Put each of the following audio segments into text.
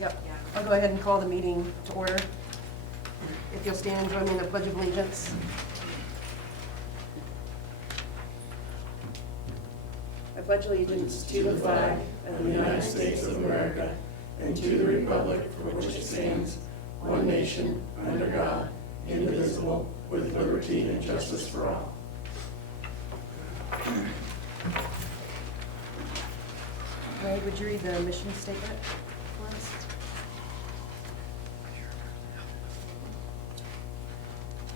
Yep. Yeah. I'll go ahead and call the meeting to order. If you'll stand and join me in the Pledge of Allegiance. I pledge allegiance to the flag of the United States of America and to the republic for which it stands, one nation, under God, indivisible, with liberty and justice for all. Ray, would you read the mission statement for us?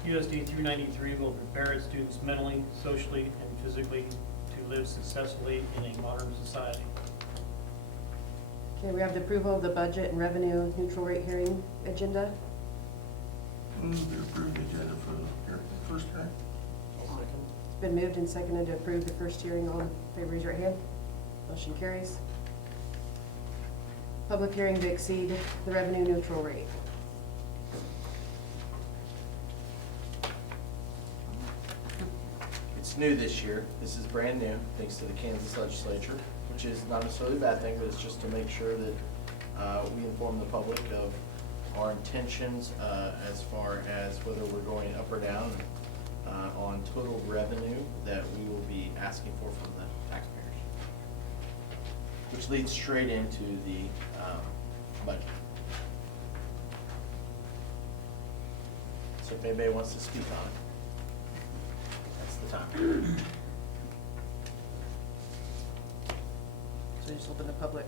USD 393 will prepare its students mentally, socially, and physically to live successfully in a modern society. Okay, we have the approval of the budget and revenue neutral rate hearing agenda. Move to approve the agenda for the first hearing. It's been moved and seconded to approve the first hearing. All in favor, raise your right hand. Motion carries. Public hearing to exceed the revenue neutral rate. It's new this year. This is brand new, thanks to the Kansas legislature, which is not necessarily a bad thing, but it's just to make sure that we inform the public of our intentions as far as whether we're going up or down on total revenue that we will be asking for from the taxpayers. Which leads straight into the budget. So if anybody wants to speak on it, that's the time. So just open the public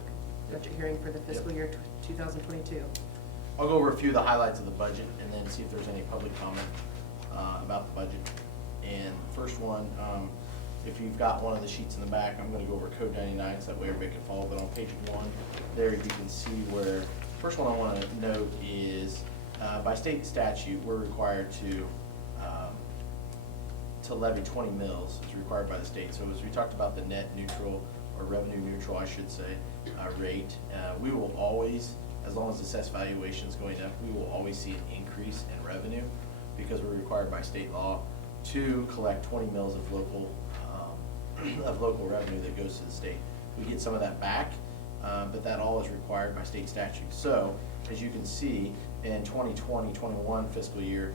budget hearing for the fiscal year 2022. I'll go over a few of the highlights of the budget and then see if there's any public comment about the budget. And first one, if you've got one of the sheets in the back, I'm going to go over Code 99 so that way everybody can follow. But on page 1, there you can see where, first one I want to note is by state statute, we're required to levy 20 mills. It's required by the state. So as we talked about the net neutral, or revenue neutral, I should say, rate, we will always, as long as the assessed valuation is going up, we will always see an increase in revenue because we're required by state law to collect 20 mills of local revenue that goes to the state. We get some of that back, but that all is required by state statute. So as you can see, in 2020-21 fiscal year,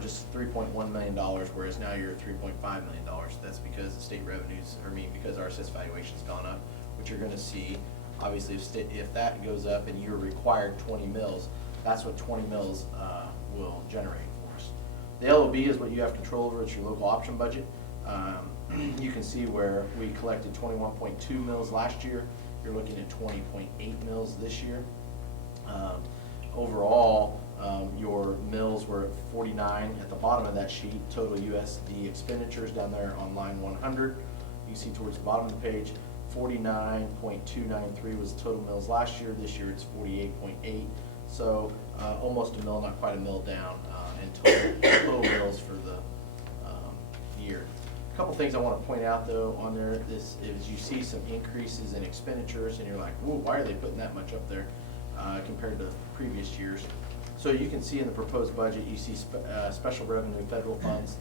just $3.1 million, whereas now you're at $3.5 million. That's because the state revenues, because our assessed valuation's gone up, which you're going to see. Obviously, if that goes up and you're required 20 mills, that's what 20 mills will generate for us. The LOB is what you have control over. It's your local option budget. You can see where we collected 21.2 mills last year. You're looking at 20.8 mills this year. Overall, your mills were at 49 at the bottom of that sheet. Total USD expenditures down there on line 100. You see towards the bottom of the page, 49.293 was total mills last year. This year it's 48.8. So almost a mill, not quite a mill down in total mills for the year. A couple things I want to point out though on there, this is you see some increases in expenditures and you're like, whoa, why are they putting that much up there compared to previous years? So you can see in the proposed budget, you see special revenue federal funds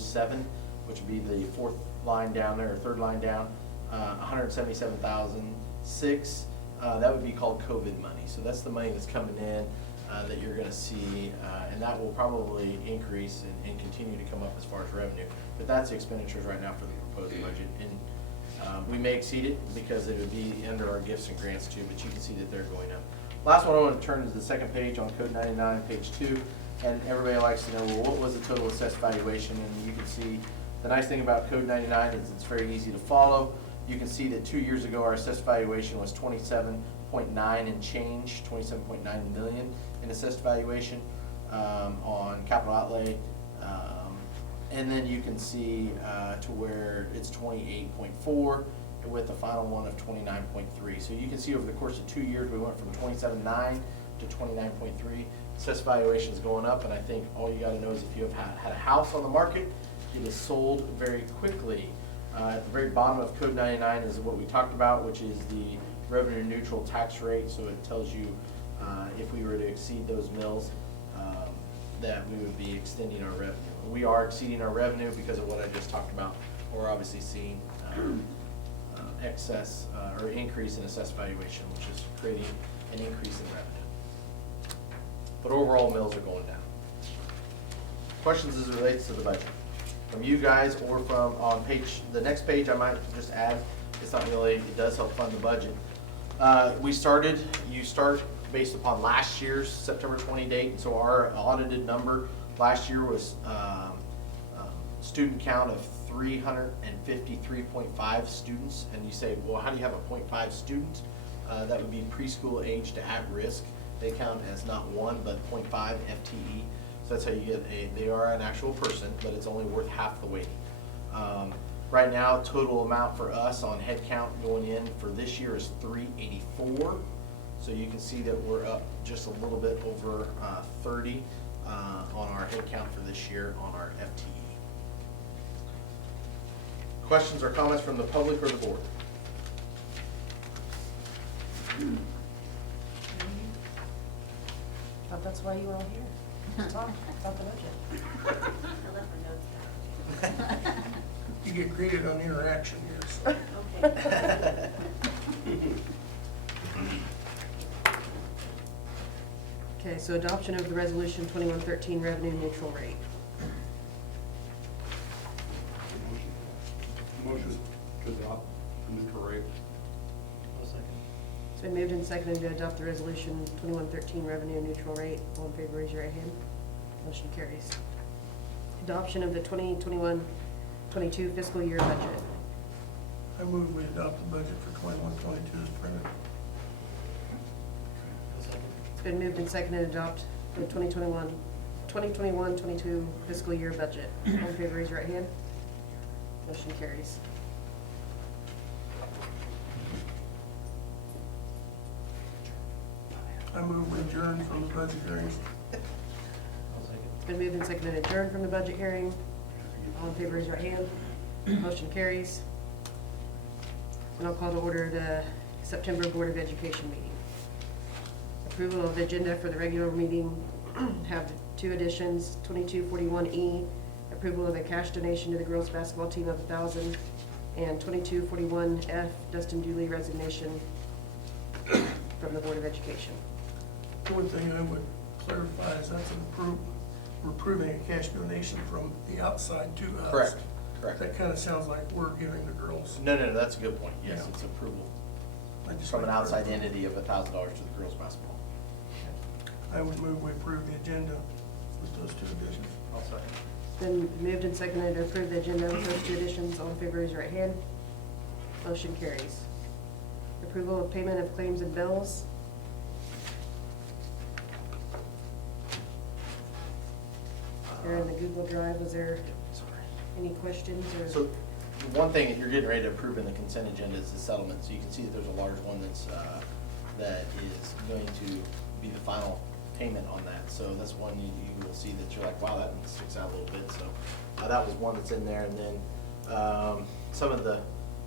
07, which would be the fourth line down there, or third line down, 177,006. That would be called COVID money. So that's the money that's coming in that you're going to see, and that will probably increase and continue to come up as far as revenue. But that's expenditures right now for the proposed budget. And we may exceed it because it would be under our gifts and grants too, but you can see that they're going up. Last one I want to turn to the second page on Code 99, page 2. And everybody likes to know, well, what was the total assessed valuation? And you can see the nice thing about Code 99 is it's very easy to follow. You can see that 2 years ago our assessed valuation was 27.9 and change, 27.9 million in assessed valuation on capital outlay. And then you can see to where it's 28.4 with the final one of 29.3. So you can see over the course of 2 years we went from 27.9 to 29.3. Assessed valuation is going up, and I think all you got to know is if you have had a house on the market, it is sold very quickly. At the very bottom of Code 99 is what we talked about, which is the revenue neutral tax rate. So it tells you if we were to exceed those mills, that we would be extending our revenue. We are exceeding our revenue because of what I just talked about. We're obviously seeing excess or increase in assessed valuation, which is creating an increase in revenue. but overall mills are going down. Questions as it relates to the budget? From you guys or from on the next page I might just add, it's not really, it does help fund the budget. You start based upon last year's September 20 date, and so our audited number last year was student count of 353.5 students, and you say, well, how do you have a 0.5 student? That would be preschool age to at risk. They count as not one, but 0.5 FTE. So that's how you get they are an actual person, but it's only worth half the weighting. Right now, total amount for us on head count going in for this year is 384. So you can see that we're up just a little bit over 30 on our head count for this year on our FTE. Questions or comments from the public or the board? Thought that's why you were all here, to talk about the budget. I left my notes down. You get graded on interaction, yes. Okay. Okay, so adoption of the resolution 2113 revenue neutral rate. Motion to adopt the neutral rate. I'll second. It's been moved and seconded to adopt the resolution 2113 revenue neutral rate. All in favor, raise your right hand. Motion carries. Adoption of the 2021-22 fiscal year budget. I move we adopt the budget for 21-22 as printed. I'll second. It's been moved and seconded to adopt the 2021-22 fiscal year budget. All in favor, raise your right hand. Motion carries. I move we adjourn from the budget hearings. I'll second. It's been moved and seconded to adjourn from the budget hearing. All in favor, raise your right hand. Motion carries. And I'll call to order the September Board of Education meeting. Approval of the agenda for the regular meeting have two additions, 2241E, approval of a cash donation to the girls' basketball team of $1,000, and 2241F, Dustin Dooley resignation from the Board of Education. The one thing I would clarify is that's we're approving a cash donation from the outside to us. Correct, correct. That kind of sounds like we're giving the girls. No, that's a good point. Yes, Yeah. it's approval I just from an like to outside clarify. entity of $1,000 to the girls' basketball. I would move we approve the agenda with those two additions. I'll second. Been moved and seconded to approve the agenda with those two additions. All in favor, raise your right hand. Motion carries. Approval of payment of claims and bills. There in the Google Drive, was there any questions or? So, the one thing that you're getting ready to approve in the consent agenda is the settlement. So you can see that there's a large one that is going to be the final payment on that. So that's one you will see that you're like, wow, that one sticks out a little bit. So that was one that's in there. And then some of the,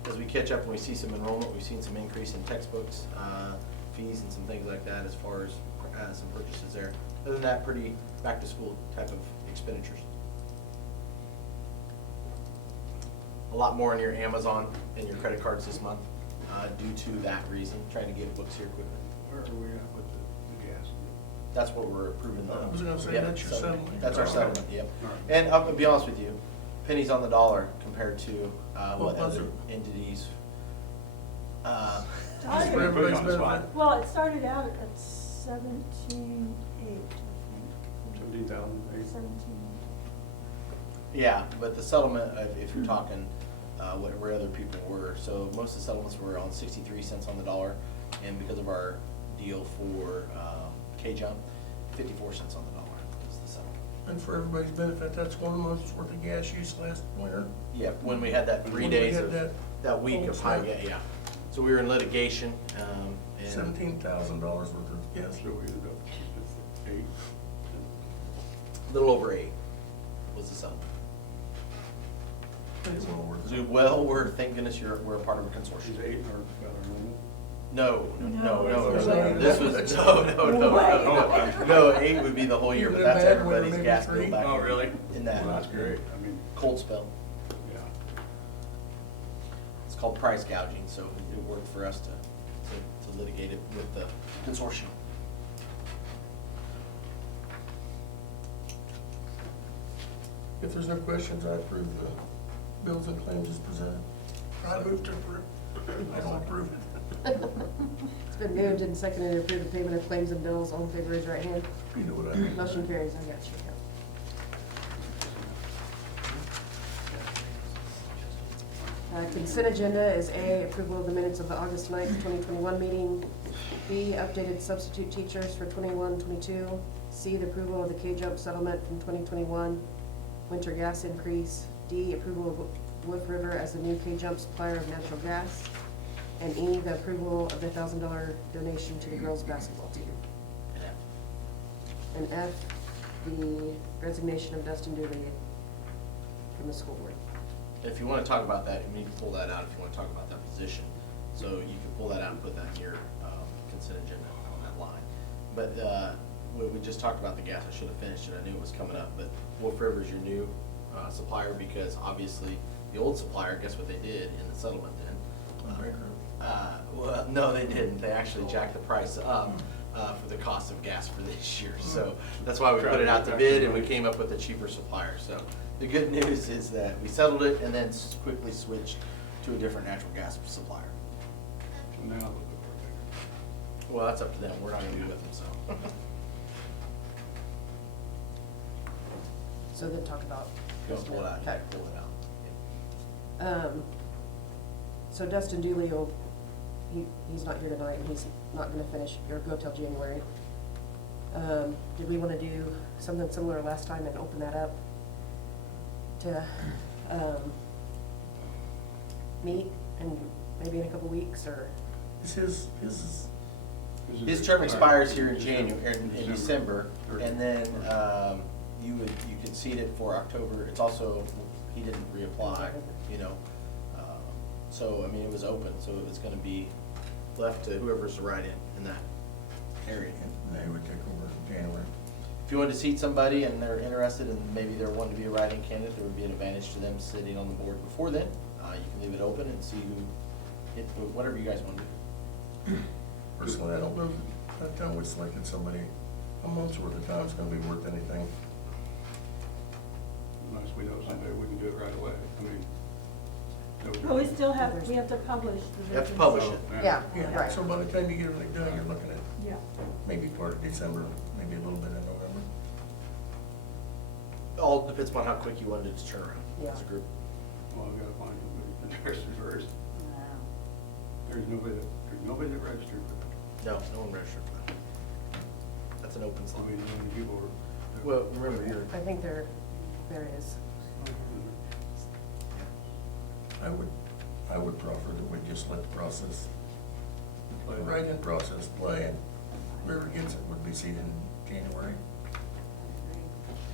as we catch up and we see some enrollment, we've seen some increase in textbooks, fees and some things like that as far as some purchases there. Other than that, pretty back to school type of expenditures. A lot more in your Amazon and your credit cards this month due to that reason, trying to get books here quickly. Where are we at with the gas? That's what we're approving. I was gonna say, Yep, that's your so settlement. That's our settlement, yep. All right. And I'll be honest with you, pennies on the dollar compared to what What was other it? entities. Just for everybody's benefit. Well, it started out at 17,800, I think. 17,000, 17. Yeah, but the settlement, if you're talking where other people were, so most of the settlements were on 63 cents on the dollar, and because of our deal for K-Jump, 54 cents on the dollar is the settlement. And for everybody's benefit, that's 1 month's worth of gas use last winter. Yeah, when we had that 3 When we days had of, that that week cold of high, snap. yeah. So we were in litigation, and $17,000 worth of gas. so we ended up with 8. a little over 8 was the settlement. It's well worth So it. well, thank goodness we're a part of a Is consortium. 8 or about our normal? No. this This was- was, no, 8 would be the whole year, but Even in that's bad weather, everybody's maybe gas 3. bill back. Oh, really? In that Well, that's great. I mean, cold spell. yeah. It's called price gouging, so it worked for us to litigate it with the consortium. If there's no questions, I approve the bills and claims as presented. I move to approve. I don't approve it. It's been moved and seconded to approve the payment of claims and bills. All in favor, raise your right hand. You know what I mean? Motion carries. I got you. Consent agenda is A, approval of the minutes of the August 9th, 2021 meeting. B, updated substitute teachers for 21-22. C, the approval of the K-Jump settlement from 2021, winter gas increase. D, approval of Wolf River as the new K-Jump supplier of natural gas. And E, the approval of the $1,000 donation to the girls' basketball team. And F, the resignation of Dustin Dooley from the school board. If you wanna talk about that, you need to pull that out if you wanna talk about that position. So you can pull that out and put that in your, consent agenda on that line. But, we just talked about the gas, I should have finished it, I knew it was coming up, but Wolf River is your new, supplier, because obviously the old supplier, guess what they did in the settlement then? Well, no, they didn't, they actually jacked the price up, for the cost of gas for this year, so that's why we put it out to bid and we came up with a cheaper supplier, so. The good news is that we settled it and then quickly switched to a different natural gas supplier. So now, look at Well, that's up to them, we're not gonna be with them, so. So then talk about. Go pull it out, Okay. pull it out. So Dustin Dooley will, he's not here tonight, and he's not gonna finish, or go till January. Did we wanna do something similar last time and open that up to, meet and maybe in a couple weeks, or? His His term expires here in January, in December, and then, you could seat it for October. It's also, he didn't reapply, you know. So, I mean, it was open, so it's gonna be left to whoever's the write-in that area. They would take over in January. If you wanted to seat somebody and they're interested and maybe they're wanting to be a write-in candidate, there would be an advantage to them sitting on the board before then. You can leave it open and see whatever you guys want to do. Personally, I don't know that time we selected somebody a month's worth of time is gonna be worth anything. Unless we know somebody, we can do it right away. I mean. But we still have, we have to publish the. You have to publish So, it. Yeah, Yeah, right. so by the time you get everything done, you're looking at Yeah. maybe part of December, maybe a little bit in November. All depends upon how quick you wanted it to turn around as a Yeah. group. Well, I've got to find somebody interested first. There's nobody that registered for that. No, no one registered for that. That's an open slot. I mean, how many people are? Well, remember, you're, I think there is. I would proffer that we just let the process, Play the it. write-in process play, and whoever gets it would be seated in January.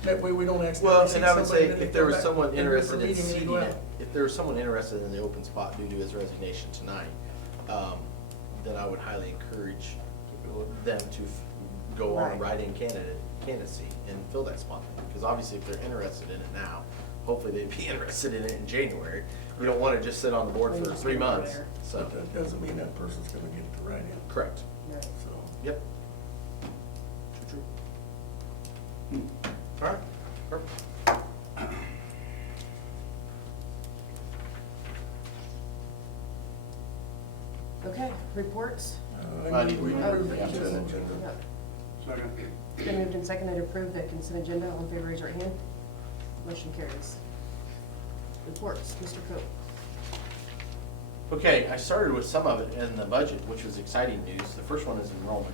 That way we don't accidentally well, seat and I would somebody say and then if there come was back someone to a interested in meeting and they seating go it, out. if there was someone interested in the open spot due to his resignation tonight, then I would highly encourage them to go on a Right. write-in candidacy and fill that spot. Because obviously if they're interested in it now, hopefully they'd be interested in it in January. You don't want to just sit on the board Then for just 3 get over months, there. so. But that doesn't mean that person's gonna get the write-in, Correct. Right. so. Yep. True, true. All right, perfect. Okay, reports? I need to we- approve the yeah. consent agenda. Yeah. Second. Been moved and seconded to approve the consent agenda. All in favor, raise your hand. Motion carries. Reports, Mr. Coe. Okay, I started with some of it in the budget, which was exciting news. The first one is enrollment.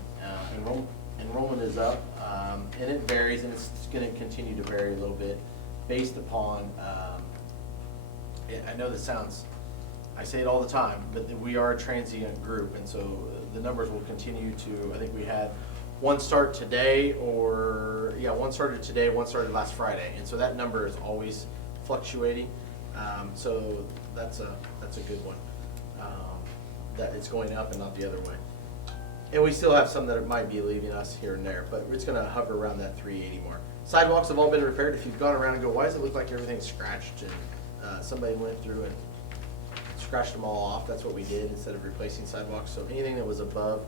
Enrollment is up, and it varies, and it's gonna continue to vary a little bit based upon, I know this sounds, I say it all the time, but we are a transient group, and so the numbers will continue to, I think we had one start today, one started today, one started last Friday, and so that number is always fluctuating. So that's a good one. That it's going up and not the other way. And we still have some that might be leaving us here and there, but it's gonna hover around that 380 mark. Sidewalks have all been repaired. If you've gone around and go, why does it look like everything's scratched? And somebody went through and scratched them all off. That's what we did instead of replacing sidewalks. So anything that was above,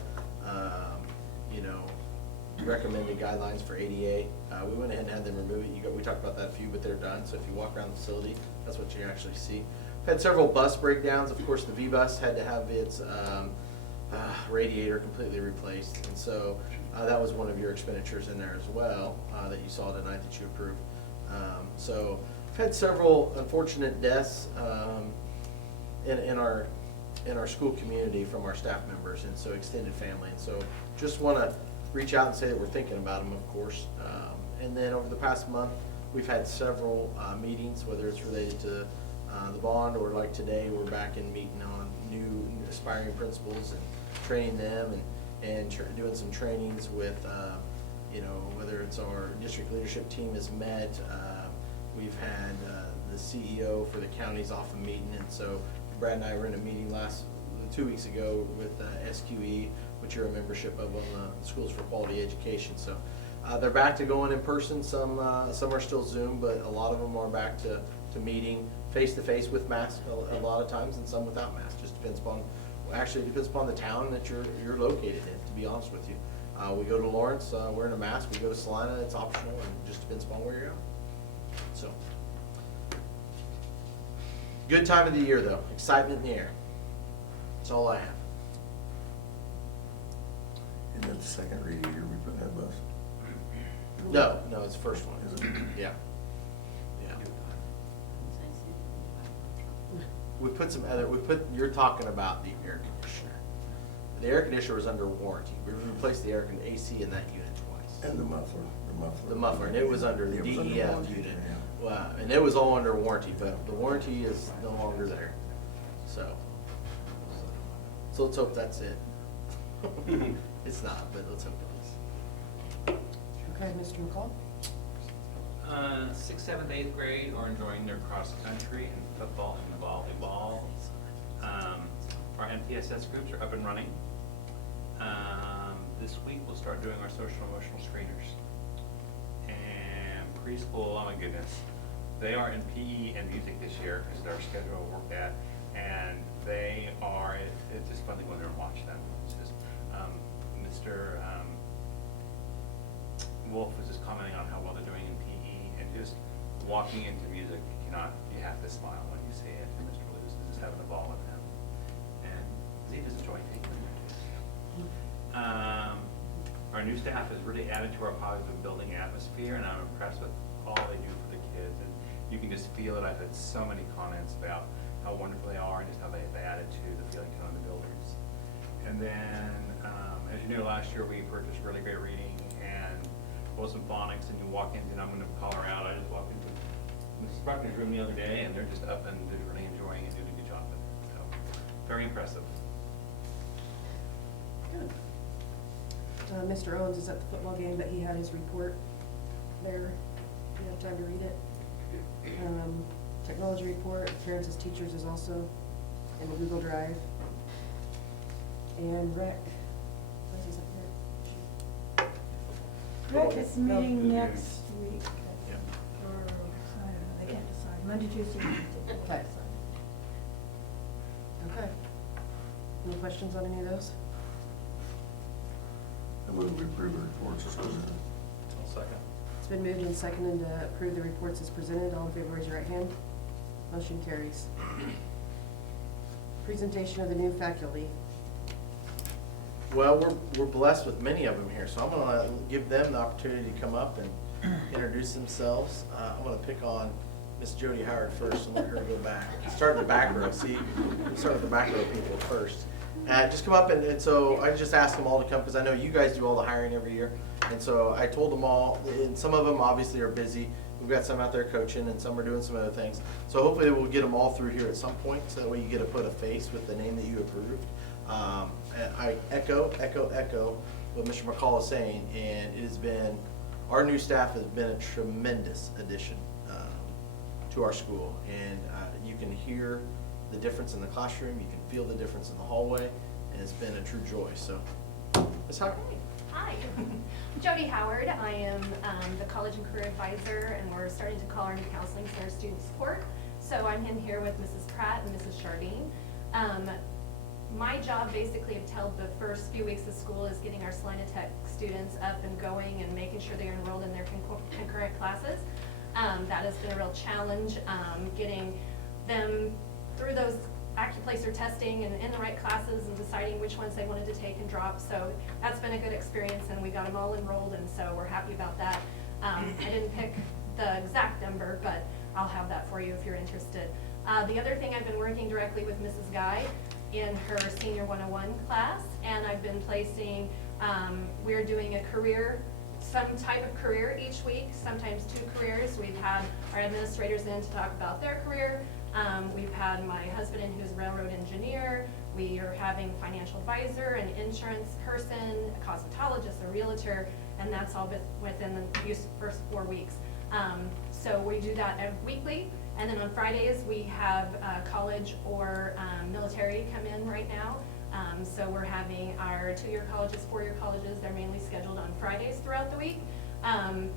recommended guidelines for ADA. We went ahead and had them remove it. We talked about that a few, but they're done. So if you walk around the facility, that's what you actually see. Had several bus breakdowns. Of course, the V-Bus had to have its radiator completely replaced. And so that was one of your expenditures in there as well that you saw tonight that you approved. So I've had several unfortunate deaths in our school community from our staff members, and so extended family. And so just want to reach out and say that we're thinking about them, of course. And then over the past month, we've had several meetings, whether it's related to the bond, or like today, we're back in meeting on new aspiring principals and training them, and doing some trainings with, whether it's our district leadership team has met. We've had the CEO for the county's off a meeting, and so Brad and I were in a meeting 2 weeks ago with SQE, which you're a membership of on the Schools for Quality Education. So they're back to going in person. Some are still Zoom, but a lot of them are back to meeting face-to-face with masks a lot of times, and some without masks. Just depends upon, actually it depends upon the town that you're located in, to be honest with you. We go to Lawrence wearing a mask. We go to Salina, it's optional, and it just depends upon where you're at. So, good time of the year though, excitement in the air. That's all I have. And then the second radiator we put in that bus. No, it's the first one. Is it? Yeah. You're talking about the air conditioner. The air conditioner was under warranty. We replaced the AC in that unit twice. And the muffler. The muffler, and it was under the It was under DEF warranty, unit. yeah. Wow, and it was all under warranty, but the warranty is no longer there. So let's hope that's it. It's not, but let's hope it is. Okay, Mr. McCall? 6th, 7th, 8th grade are enjoying their cross country and football and volleyball. Our MTSS groups are up and running. This week we'll start doing our social emotional screeners. And preschool, oh my goodness, they are in PE and music this year because their schedule worked at, and they are. It's just fun to go there and watch them. It's just Mr. Wolf was just commenting on how well they're doing in PE, and just walking into music, you have to smile when you see it. And Mr. Lewis is just having a ball with them, and he just enjoying taking them there too. Our new staff has really added to our positive building atmosphere, and I'm impressed with all they do for the kids. And you can just feel it. I've had so many comments about how wonderful they are and just how they added to the feeling tone of the buildings. And then, as you know, last year we purchased really great reading and some phonics, and you walk into, and I'm going to call her out. I just walked into Mrs. Bruckner's room the other day, and they're just up and they're really enjoying and doing a good job with it. So, very impressive. Good. Mr. Owens is at the football game, but he had his report there. You have time to read it. Technology report, parents as teachers is also in the Google Drive. And rec. Is that here? Rick is meeting No. next week. Yep. Or, I don't know, they can't decide. Monday, Tuesday, Wednesday. Okay. Okay. Any questions on any of those? I move we approve the reports as presented. I'll second. It's been moved and seconded to approve the reports as presented. All in favor, raise your right hand. Motion carries. Presentation of the new faculty. Well, we're blessed with many of them here, so I'm gonna give them the opportunity to come up and introduce themselves. I'm gonna pick on Miss Jody Howard first and let her go back. Start in the back row. See, we'll start with the back row people first. Just come up, and so I just asked them all to come because I know you guys do all the hiring every year. And so I told them all, and some of them obviously are busy. We've got some out there coaching, and some are doing some other things. So hopefully we'll get them all through here at some point, so that way you get to put a face with the name that you approved. And I echo what Mr. McCall is saying, and it has been, our new staff has been a tremendous addition to our school. And you can hear the difference in the classroom, you can feel the difference in the hallway, and it's been a true joy. So, Ms. Howard. Hi, Jody Howard. I am the College and Career Advisor, and we're starting to call our new counseling center student support. So I'm in here with Mrs. Pratt and Mrs. Chardine. my job basically until the first few weeks of school is getting our Salina Tech students up and going and making sure they're enrolled in their concurrent classes. That has been a real challenge, getting them through those acuplacer testing and in the right classes and deciding which ones they wanted to take and drop. So that's been a good experience, and we got them all enrolled, and so we're happy about that. I didn't pick the exact number, but I'll have that for you if you're interested. The other thing, I've been working directly with Mrs. Guy in her Senior 101 class, and I've been placing, we're doing a career, some type of career each week, sometimes 2 careers. We've had our administrators in to talk about their career. We've had my husband in, who's a railroad engineer. We are having a financial advisor, an insurance person, a cosmetologist, a realtor, and that's all within the first 4 weeks. So we do that weekly, and then on Fridays we have college or military come in right now. So we're having our 2-year colleges, 4-year colleges. They're mainly scheduled on Fridays throughout the week, and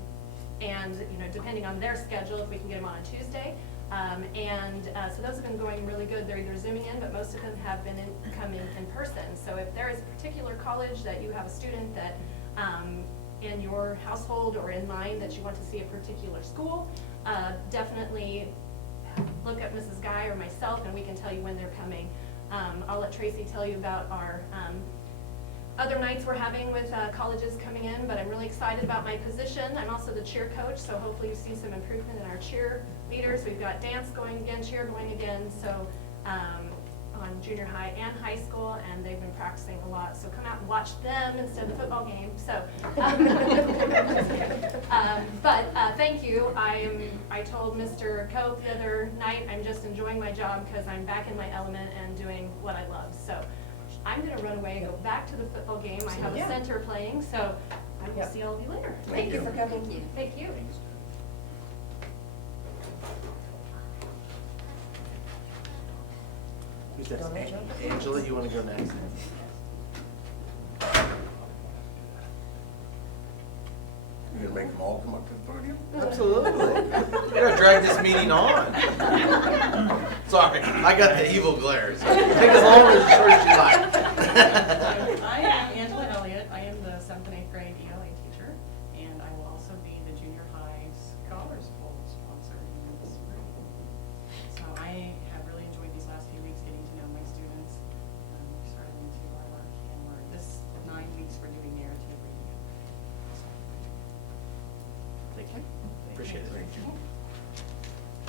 you know, depending on their schedule, if we can get them on a Tuesday. So those have been going really good. They're either Zooming in, but most of them have been coming in person. So if there is a particular college that you have a student that in your household or in mind that you want to see a particular school, definitely look up Mrs. Guy or myself, and we can tell you when they're coming. I'll let Tracy tell you about our other nights we're having with colleges coming in, but I'm really excited about my position. I'm also the cheer coach, so hopefully you see some improvement in our cheer leaders. We've got dance going again, cheer going again, so on junior high and high school, and they've been practicing a lot. So come out and watch them instead of the football game. So, thank you. I told Mr. Cope the other night, I'm just enjoying my job because I'm back in my element and doing what I love. So I'm going to run away and go back to the football game. I have a center playing, so I will see all of you later. Thank you for coming. Thank you. Who's next? Angela, you want to go next? You gonna make them all come up to the podium? Absolutely. We're gonna drag this meeting on. Sorry, I got the evil glare. So take as long or as short as you like. I am Angela Elliott. I am the 7th and 8th grade ELA teacher, and I will also be the junior high Scholars Bowl sponsor in the spring. So I have really enjoyed these last few weeks getting to know my students. We're starting into our work, and this 9 weeks we're doing narrative reading. Thank you. Appreciate it. Thank you.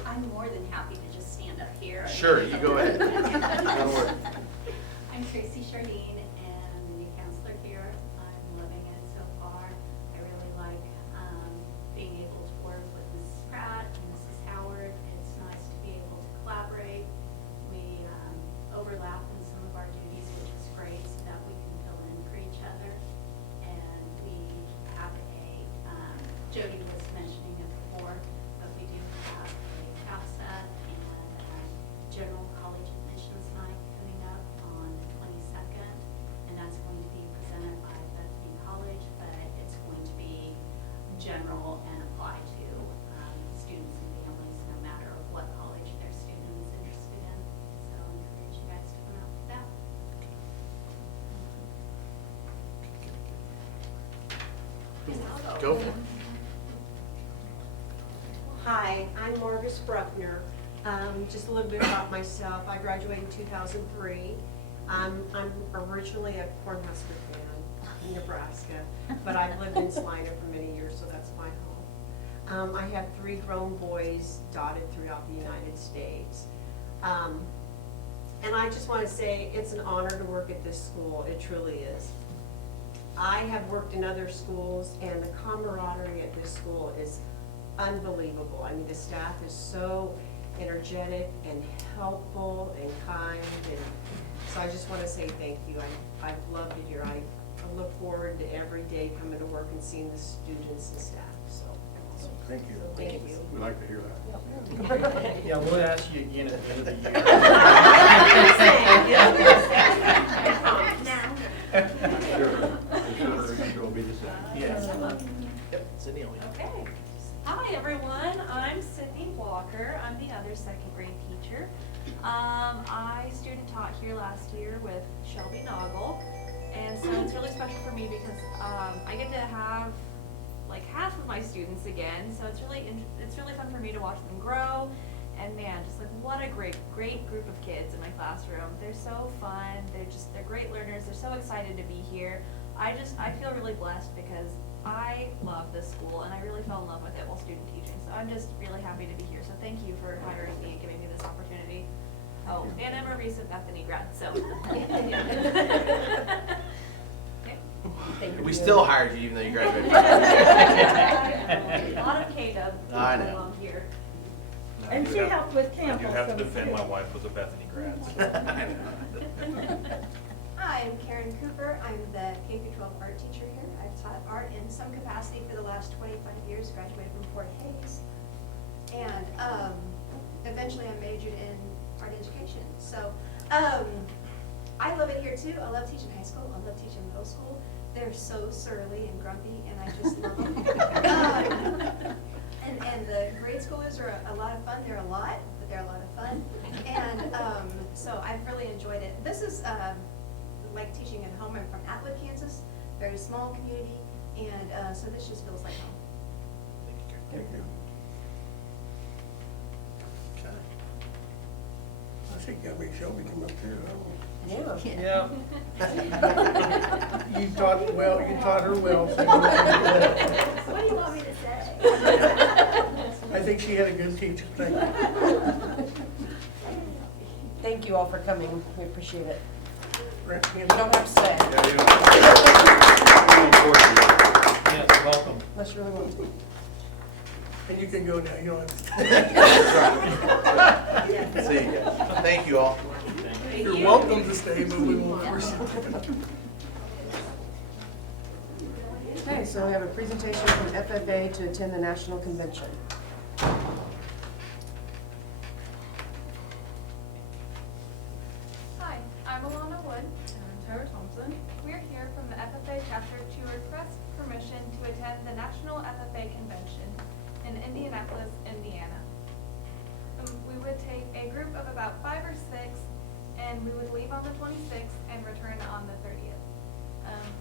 I'm more than happy to just stand up here. Sure, you go ahead. Don't worry. I'm Tracy Chardine, and I'm the new counselor here. I'm loving it so far. I really like being able to work with Mrs. Pratt and Mrs. Howard. It's nice to be able to collaborate. We overlap in some of our duties, which is great, so that we can fill in for each other. And we have Jody was mentioning it before, but we do have a CAPSA and general college admissions night coming up on the 22nd, and that's going to be presented by Bethany College, but it's going to be general and apply to students and families, no matter what college their student is interested in. So I encourage you guys to come out for that. Go for it. Hi, I'm Marvis Bruckner. Just a little bit about myself. I graduated in 2003. I'm originally a Cornhusker fan in Nebraska, but I've lived in Salina for many years, so that's my home. I have 3 grown boys dotted throughout the United States. And I just want to say it's an honor to work at this school. It truly is. I have worked in other schools, and the camaraderie at this school is unbelievable. I mean, the staff is so energetic and helpful and kind, and so I just want to say thank you. I've loved it here. I look forward to every day coming to work and seeing the students and staff, so. Thank you. Thank you. We like to hear that. Yeah, we'll ask you again at the end of the year. Sure, it will be the same. Yes. Yep, Sydney, I'll leave. Okay. Hi everyone, I'm Sydney Walker. I'm the other second grade teacher. I student taught here last year with Shelby Noggle, and so it's really special for me because I get to have like half of my students again. So it's really fun for me to watch them grow. And man, just like what a great group of kids in my classroom. They're so fun. They're great learners. They're so excited to be here. I feel really blessed because I love this school and I really fell in love with it while student teaching. So I'm just really happy to be here. So thank you for hiring me and giving me this opportunity. Oh, and I'm a recent Bethany grad, so. We still hired you even though you graduated. A lot of K-Dub I know. along here. And she helped with I camp. do have to defend my wife was a Bethany grad. Hi, I'm Karen Cooper. I'm the K-12 art teacher here. I've taught art in some capacity for the last 25 years, graduated from Fort Hays. And eventually I majored in art education. So I love it here too. I love teaching high school. I love teaching middle school. They're so surly and grumpy and I just love them. And the grade schoolers are a lot of fun. They're a lot, but they're a lot of fun. And so I've really enjoyed it. This is like teaching at home. I'm from Atwood, Kansas, very small community, and so this just feels like home. Thank you. Okay. I think I make Shelby come up here. Yeah. You taught well, you taught her well. So What do you want me to say? I think she had a good teacher. Thank you. Thank you all for coming. We appreciate it. Brent, You don't have to stay Yes, welcome. unless you really want to. and you can go now. You don't have to. That's right. See you guys. Thank you all. You're welcome to stay, but we won't force you. Okay, so we have a presentation from FFA to attend the national convention. Hi, I'm Alana Wood. And I'm Tara Thompson. We're here from the FFA chapter to request permission to attend the National FFA Convention in Indianapolis, Indiana. We would take a group of about 5 or 6, and we would leave on the 26th and return on the 30th.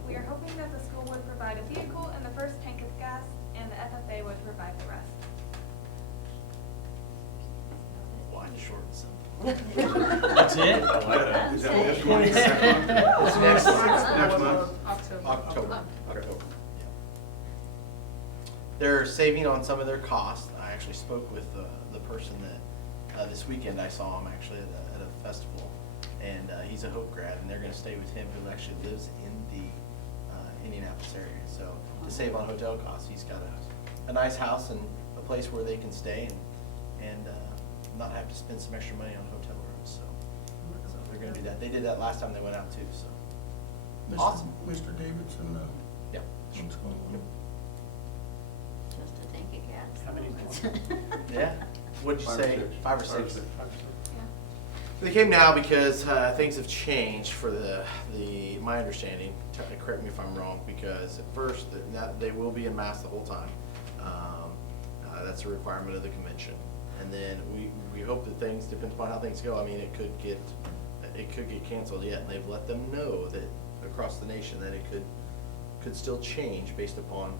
We are hoping that the school would provide a vehicle and the first tank of gas, and the FFA would provide the rest. Wide, short, and simple. That's it? I like that. Is that this one? It's next month. Next month? October. Yeah. They're saving on some of their costs. I actually spoke with the person that this weekend I saw him actually at a festival, and he's a Hope grad, and they're going to stay with him who actually lives in the Indianapolis area. So to save on hotel costs, he's got a nice house and a place where they can stay and not have to spend some extra money on hotel rooms. So they're going to do that. They did that last time they went out too. So awesome. Mr. Davidson. Yeah. What's going on? Just a tank of gas. How many? Yeah. What'd you say? 5 or 6. Yeah. They came now because things have changed for my understanding. Correct me if I'm wrong, because at first that they will be in mass the whole time. That's a requirement of the convention, and then we hope that things, depends upon how things go. I mean, it could get canceled yet, and they've let them know that across the nation that it could still change based upon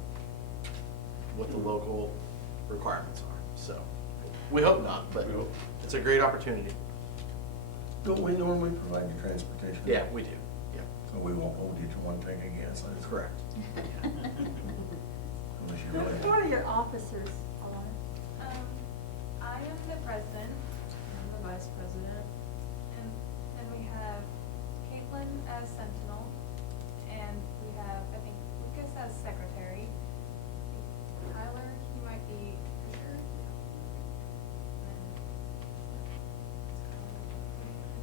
what the local requirements are. So we hope not, but it's a great opportunity. Don't we normally provide you transportation? Yeah, we do. Yeah. So we won't hold you to one tank of gas. That's correct. Unless you really. Who are your officers, Alana? I am the president, I'm the vice president, and then we have Caitlin as sentinel, and we have, I think, Lucas as secretary. Tyler, he might be leader.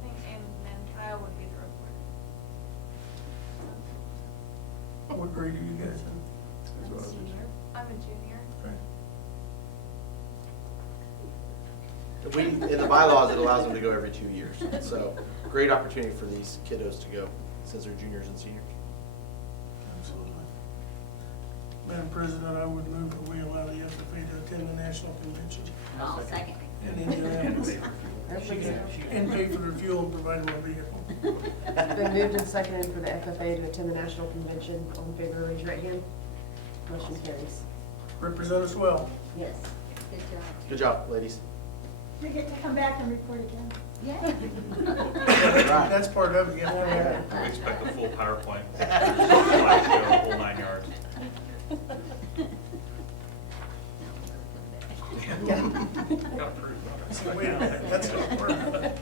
And then Kyle would be the reporter. What grade are you guys in? I'm a senior. I'm a junior. In the bylaws, it allows them to go every 2 years. So great opportunity for these kiddos to go since they're juniors and seniors. Absolutely. Madam President, I would move that we allow the FFA to attend the national convention I'll second. in Indianapolis It's and pay for their fuel and provide them a vehicle. been moved and seconded for the FFA to attend the national convention. All in favor, raise your right hand. Motion carries. Represent us well. Yes. Good job. Good job, ladies. We get to come back and report again. Yeah. Right. That's part of it, yeah. Do we expect a full PowerPoint? Slideshow, whole 9 yards. Got approved. So wait a minute, that's not part of it.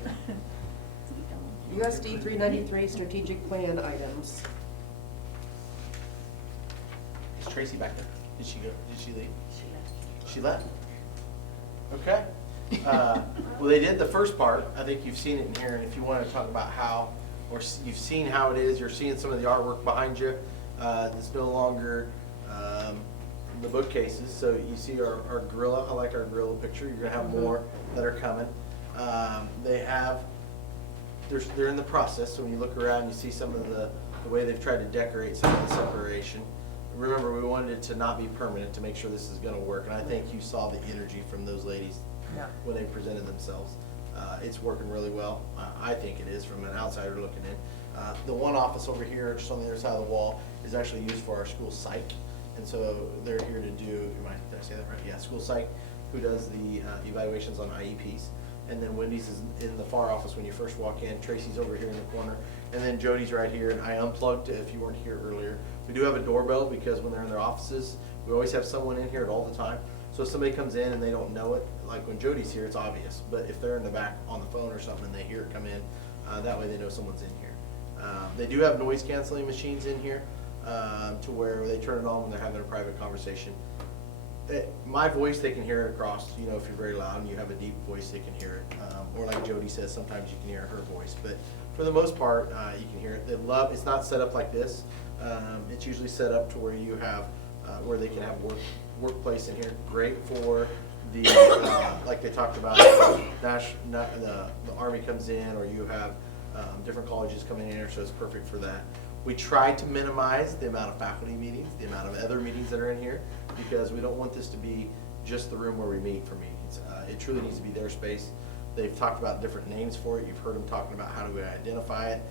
USD 393 strategic plan items. Is Tracy back there? Did she go? Did she leave? She left. Okay. Well, they did the first part. I think you've seen it in here, and if you want to talk about how, or you've seen how it is, you're seeing some of the artwork behind you. It's no longer the bookcases, so you see our gorilla. I like our gorilla picture. You're gonna have more that are coming. They're in the process, so when you look around, you see some of the way they've tried to decorate some of the separation. Remember, we wanted it to not be permanent, to make sure this is gonna work, and I think you saw the energy from those ladies Yeah. when they presented themselves. It's working really well. I think it is from an outsider looking in. The one office over here, just on the other side of the wall, is actually used for our school psych. And so they're here to do, did I say that right? Yeah, school psych, who does the evaluations on IEPs. And then Wendy's is in the far office when you first walk in. Tracy's over here in the corner. And then Jody's right here, and I unplugged if you weren't here earlier. We do have a doorbell because when they're in their offices, we always have someone in here at all the time. So if somebody comes in and they don't know it, like when Jody's here, it's obvious. But if they're in the back on the phone or something and they hear it come in, that way they know someone's in here. They do have noise canceling machines in here to where they turn it on when they're having a private conversation. My voice, they can hear it across, you know, if you're very loud and you have a deep voice, they can hear it. Or like Jody says, sometimes you can hear her voice. But for the most part, you can hear it. They love, it's not set up like this. It's usually set up to where you have, where they can have workplace in here. Great for the, like they talked about, the Army comes in, or you have different colleges coming in here, so it's perfect for that. We try to minimize the amount of faculty meetings, the amount of other meetings that are in here, because we don't want this to be just the room where we meet for meetings. It truly needs to be their space. They've talked about different names for it. You've heard them talking about how do we identify it.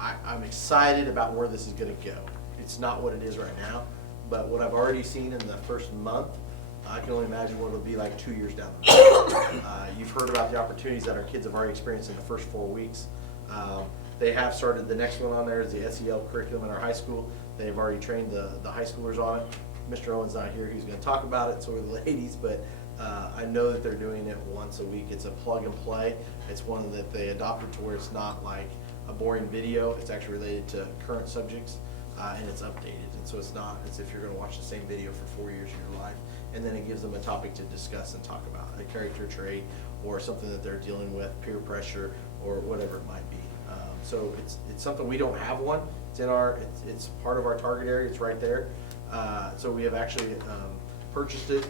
I'm excited about where this is gonna go. It's not what it is right now, but what I've already seen in the first month, I can only imagine what it'll be like 2 years down the road. You've heard about the opportunities that our kids have already experienced in the first 4 weeks. They have started, the next one on there is the SEL curriculum in our high school. They've already trained the high schoolers on it. Mr. Owen's not here, he's gonna talk about it, so are the ladies, but I know that they're doing it once a week. It's a plug and play. It's one that they adopted to where it's not like a boring video. It's actually related to current subjects, and it's updated. And so it's not as if you're gonna watch the same video for 4 years of your life. And then it gives them a topic to discuss and talk about, a character trait or something that they're dealing with, peer pressure, or whatever it might be. So it's something, we don't have one. It's in our, it's part of our target area. It's right there. So we have actually purchased it.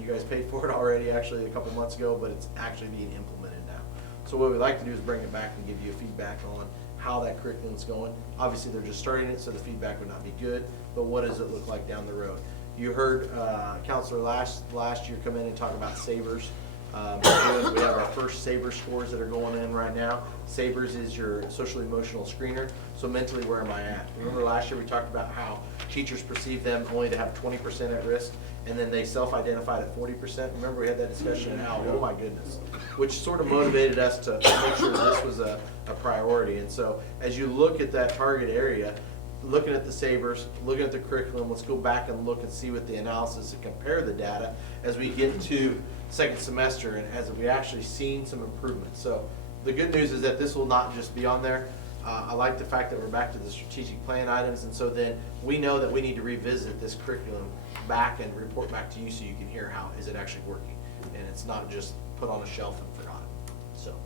You guys paid for it already, actually, a couple months ago, but it's actually being implemented now. So what we'd like to do is bring it back and give you a feedback on how that curriculum's going. Obviously, they're just starting it, so the feedback would not be good, but what does it look like down the road? You heard Counselor last year come in and talk about SABRS. We have our first SABRS scores that are going in right now. SABRS is your social emotional screener. So mentally, where am I at? Remember last year we talked about how teachers perceive them only to have 20% at risk, and then they self-identified at 40%. Remember we had that discussion and how, oh my goodness, which sort of motivated us to make sure this was a priority. And so as you look at that target area, looking at the SABRS, looking at the curriculum, let's go back and look and see what the analysis and compare the data as we get to second semester and as we actually seen some improvement. So the good news is that this will not just be on there. I like the fact that we're back to the strategic plan items, and so then we know that we need to revisit this curriculum back and report back to you so you can hear how is it actually working. And it's not just put on a shelf and forgotten. So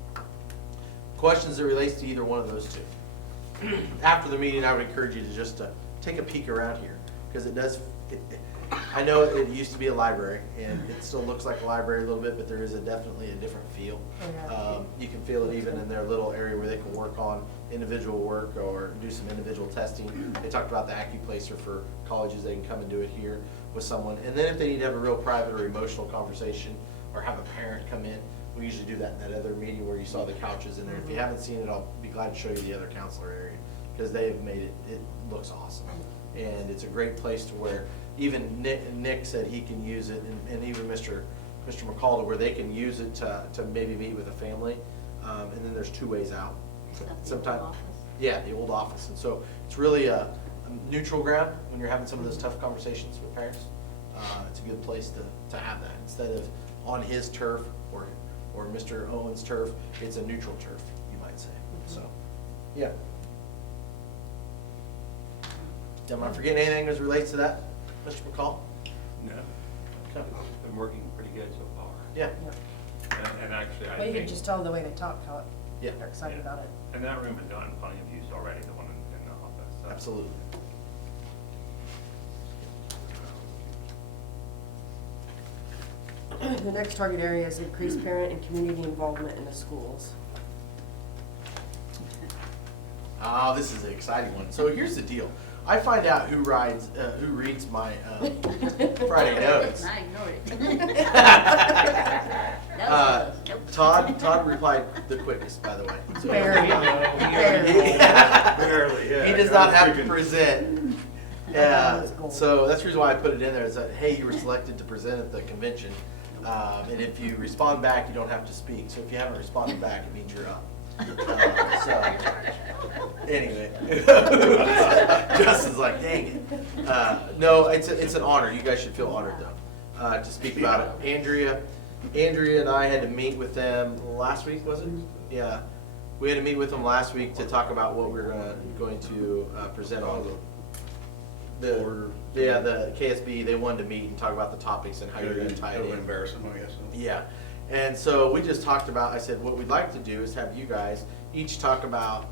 questions that relates to either one of those two. After the meeting, I would encourage you to just take a peek around here. because it does, I know it used to be a library, and it still looks like a library a little bit, but there is definitely a different feel. You can feel it even in their little area where they can work on individual work or do some individual testing. They talked about the AccuPlacer for colleges, they can come and do it here with someone. And then if they need to have a real private or emotional conversation, or have a parent come in, we usually do that in that other meeting where you saw the couches in there. If you haven't seen it, I'll be glad to show you the other counselor area, because they have made it looks awesome. And it's a great place to where even Nick said he can use it, and even Mr. McCall, where they can use it to maybe meet with a family. And then there's 2 ways out. Sometimes, yeah, the old office. And so it's really a neutral ground when you're having some of those tough conversations with parents. It's a good place to have that. Instead of on his turf or Mr. Owen's turf, it's a neutral turf, you might say. So, yeah. Am I forgetting anything as relates to that, Mr. McCall? No. Okay. It's been working pretty good so far. Yeah. And actually, I Well, you think. can just tell the way they talk, how Yeah. they're excited about it. And that room has gotten plenty of use already, the one in the office. So. Absolutely. The next target area is increased parent and community involvement in the schools. Oh, this is an exciting one. So here's the deal. I find out who reads my Friday notes. I ignored it. Todd replied the quickest, by the way. So Barely. Barely, yeah. he does not have to present. Yeah, so that's the reason why I put it in there, is that, hey, you were selected to present at the convention. And if you respond back, you don't have to speak. So if you haven't responded back, it means you're up. So, anyway, Justin's like, dang it. No, it's an honor. You guys should feel honored, though, to speak about it. Andrea and I had to meet with them last week, was it? Yeah. We had to meet with them last week to talk about what we're going to present on. The KSB, they wanted to meet and talk about the topics and how you're going to tie it in. Embarrassing, I guess. Yeah. And so we just talked about, I said, what we'd like to do is have you guys each talk about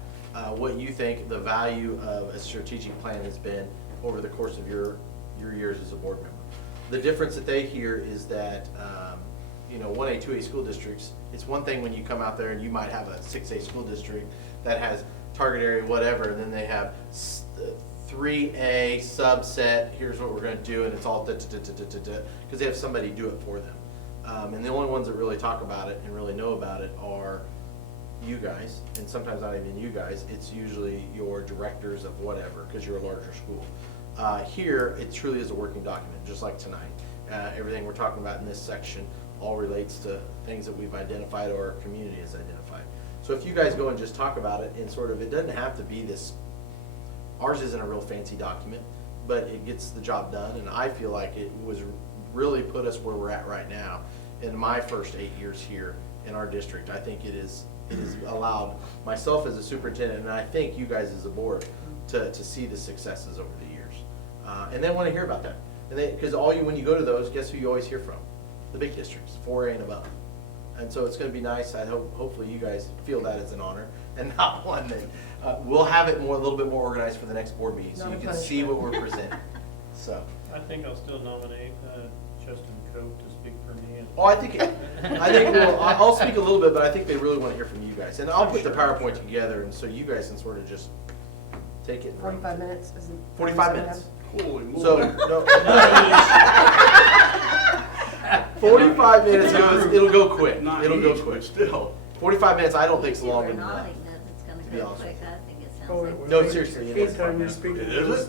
what you think the value of a strategic plan has been over the course of your years as a board member. The difference that they hear is that, 1A, 2A school districts, it's one thing when you come out there and you might have a 6A school district that has target area, whatever, and then they have 3A subset, here's what we're going to do, and it's all because they have somebody do it for them. And the only ones that really talk about it and really know about it are you guys, and sometimes not even you guys, it's usually your directors of whatever, because you're a larger school. Here, it truly is a working document, just like tonight. Everything we're talking about in this section all relates to things that we've identified or our community has identified. So if you guys go and just talk about it, and sort of, it doesn't have to be this, ours isn't a real fancy document, but it gets the job done, and I feel like it was really put us where we're at right now. In my first 8 years here in our district, I think it has allowed myself as a superintendent, and I think you guys as a board, to see the successes over the years. And they want to hear about that. And because when you go to those, guess who you always hear from? The big districts, 4A and above. And so it's going to be nice. I hope, hopefully you guys feel that as an honor and not one that, we'll have it a little bit more organized for the next board meeting, so you can see what we're presenting. So. I think I'll still nominate Justin Cope to speak for me. Oh, I'll speak a little bit, but I think they really want to hear from you guys. And I'll put the PowerPoint together, and so you guys can sort of just take it. 45 minutes? 45 minutes. Holy moly. So, no. 45 minutes, it'll go quick. It'll go quick. Still. 45 minutes, I don't think it's If you were long enough. nodding that it's to gonna be go honest quick, with I think it sounds like. No, seriously, it is. Anytime you speak. Is it?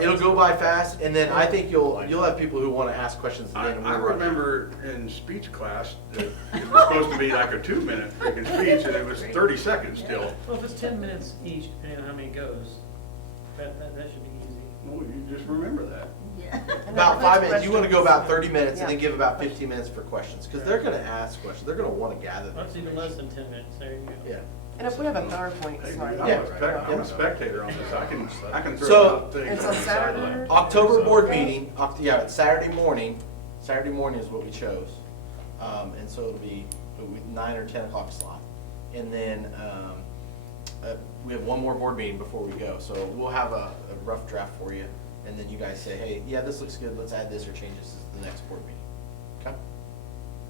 It'll go by fast, and then I think you'll have people who want to ask questions at the end. I remember in speech class, that it was supposed to be like a 2-minute freaking speech, and it was 30 seconds still. Well, if it's 10 minutes each, depending on how many goes, that should be easy. Well, you just remember that. Yeah. About 5 minutes. You want to go about 30 minutes and then give about 15 minutes for questions, because they're going to ask questions. They're going to want to gather. That's even less than 10 minutes, there you go. Yeah. And if we have a PowerPoint Hey, slide. I'm a spectator on this. I can throw So- out things It's on on the Saturday? sideline. October board meeting, it's Saturday morning. Saturday morning is what we chose. And so it'll be 9 or 10 o'clock slot. And then we have one more board meeting before we go. So we'll have a rough draft for you. and then you guys say, hey, yeah, this looks good, let's add this or change this to the next board meeting. Okay?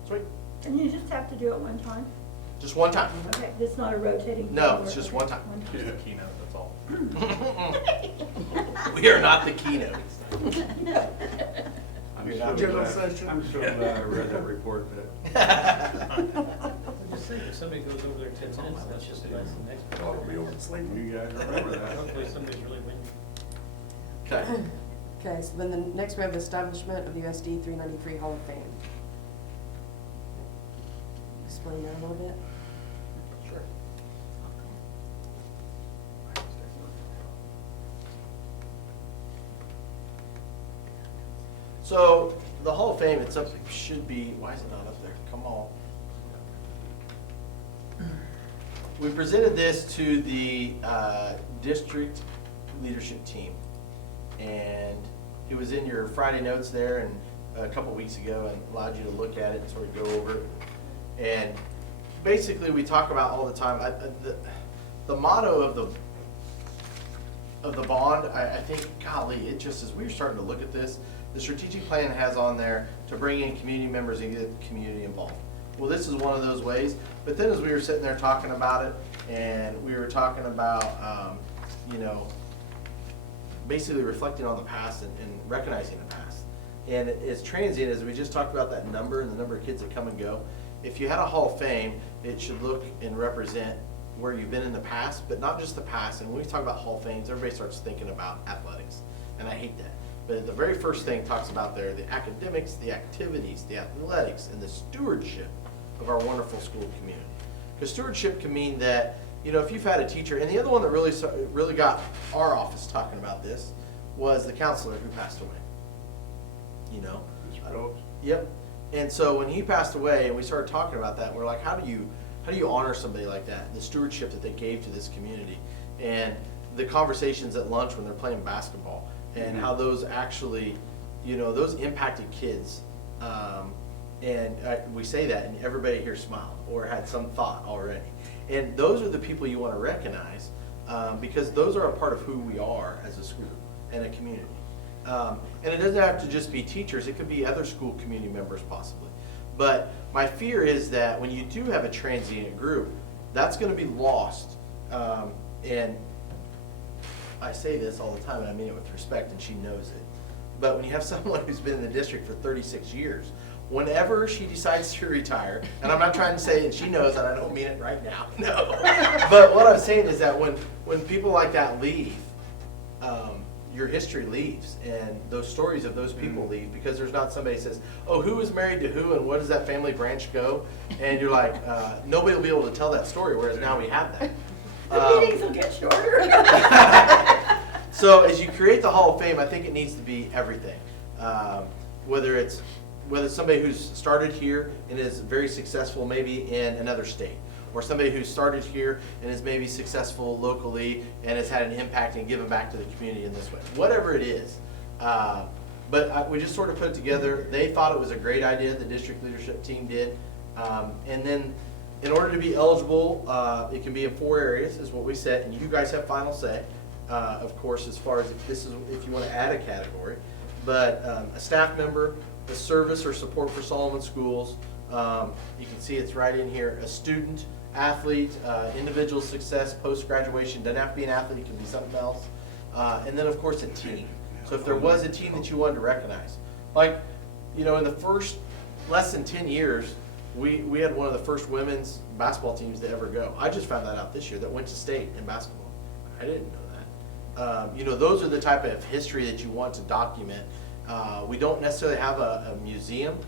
Sweet. And you just have to do it one time? Just one time. Okay, it's not a rotating. No, thing, it's just okay, one time. Just the keynote, that's all. We are not the keynote. I'm You're so not general glad- session. I'm so glad I read that report that I'm just saying, if somebody goes over their 10 minutes, that's just the next. Oh, it'll be over sleeping. you guys remember that. Hopefully somebody's really winning. Okay. Okay, so then the next we have the establishment of the USD 393 Hall of Fame. Explain that a little bit. Sure. So the Hall of Fame, it's up, should be, why is it not up there? Come on. We presented this to the district leadership team. And it was in your Friday notes there and a couple weeks ago, and allowed you to look at it and sort of go over it. And basically, we talk about all the time, the motto of the bond, I think, golly, it just, as we were starting to look at this, the strategic plan has on there to bring in community members and get the community involved. Well, this is one of those ways, but then as we were sitting there talking about it, and we were talking about, you know, basically reflecting on the past and recognizing the past. And as transient as we just talked about that number and the number of kids that come and go, if you had a Hall of Fame, it should look and represent where you've been in the past, but not just the past. And when we talk about Hall of Fames, everybody starts thinking about athletics, and I hate that. But the very first thing talks about there, the academics, the activities, the athletics, and the stewardship of our wonderful school community. Because stewardship can mean that, you know, if you've had a teacher, and the other one that really got our office talking about this was the counselor who passed away. You know? Mr. Phillips? Yep. And so when he passed away, and we started talking about that, we're like, how do you honor somebody like that? The stewardship that they gave to this community, and the conversations at lunch when they're playing basketball, and how those actually, you know, those impacted kids. And we say that, and everybody here smiled or had some thought already. And those are the people you want to recognize, because those are a part of who we are as a school and a community. And it doesn't have to just be teachers, it could be other school community members possibly. But my fear is that when you do have a transient group, that's going to be lost. And I say this all the time, and I mean it with respect, and she knows it. But when you have someone who's been in the district for 36 years, whenever she decides to retire, and I'm not trying to say, and she knows that I don't mean it right now, no. But what I'm saying is that when people like that leave, your history leaves, and those stories of those people leave, because there's not somebody who says, oh, who was married to who, and what does that family branch go? And you're like, nobody will be able to tell that story, whereas now we have that. The meetings will get shorter. So as you create the Hall of Fame, I think it needs to be everything. Whether it's somebody who's started here and is very successful maybe in another state, or somebody who started here and is maybe successful locally and has had an impact and given back to the community in this way. Whatever it is. But we just sort of put it together. They thought it was a great idea, the district leadership team did. And then in order to be eligible, it can be in 4 areas is what we said, and you guys have final say, of course, as far as if you want to add a category. But a staff member, a service or support for Solomon Schools, you can see it's right in here, a student, athlete, individual success, post-graduation, doesn't have to be an athlete, it can be something else. And then of course a team. So if there was a team that you wanted to recognize. Like, you know, in the first less than 10 years, we had one of the first women's basketball teams to ever go. I just found that out this year, that went to state in basketball. I didn't know that. You know, those are the type of history that you want to document. We don't necessarily have a museum,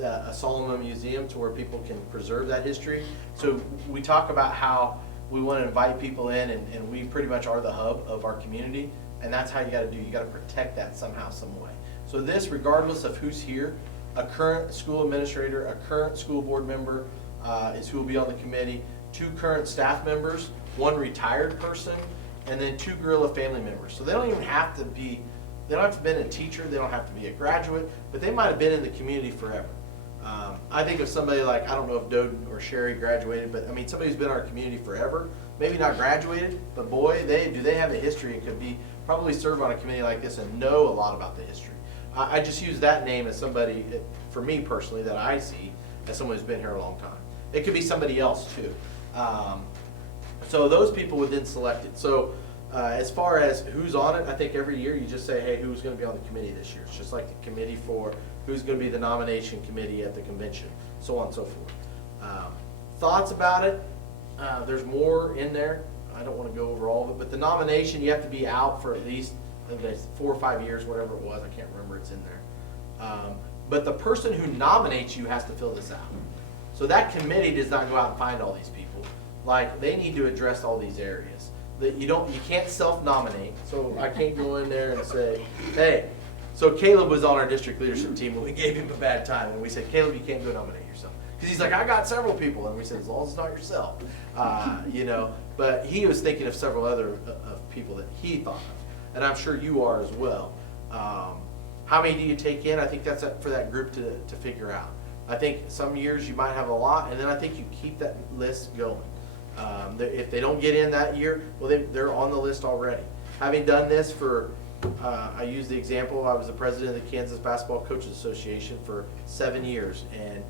a Solomon museum, to where people can preserve that history. So we talk about how we want to invite people in, and we pretty much are the hub of our community, and that's how you got to do. You got to protect that somehow, some way. So this, regardless of who's here, a current school administrator, a current school board member is who will be on the committee, 2 current staff members, 1 retired person, and then 2 guerrilla family members. So they don't even have to be, they don't have to have been a teacher, they don't have to be a graduate, but they might have been in the community forever. I think of somebody like, I don't know if Doden or Sherry graduated, but I mean somebody who's been in our community forever, maybe not graduated, but boy, do they have a history and could be, probably serve on a committee like this and know a lot about the history. I just use that name as somebody, for me personally, that I see as someone who's been here a long time. It could be somebody else too. So those people would then select it. So as far as who's on it, I think every year you just say, hey, who's going to be on the committee this year? It's just like the committee for who's going to be the nomination committee at the convention, so on and so forth. Thoughts about it? There's more in there. I don't want to go over all of it, but the nomination, you have to be out for at least 4 or 5 years, whatever it was. I can't remember. It's in there. But the person who nominates you has to fill this out. So that committee does not go out and find all these people. Like, they need to address all these areas. That you can't self-nominate. So I can't go in there and say, hey, so Caleb was on our district leadership team and we gave him a bad time. And we said, Caleb, you can't go nominate yourself. Because he's like, I got several people. And we said, as long as it's not yourself. But he was thinking of several other people that he thought of. And I'm sure you are as well. How many do you take in? I think that's up for that group to figure out. I think some years you might have a lot, and then I think you keep that list going. If they don't get in that year, well, they're on the list already. Having done this for, I use the example, I was the president of the Kansas Basketball Coaches Association for 7 years, and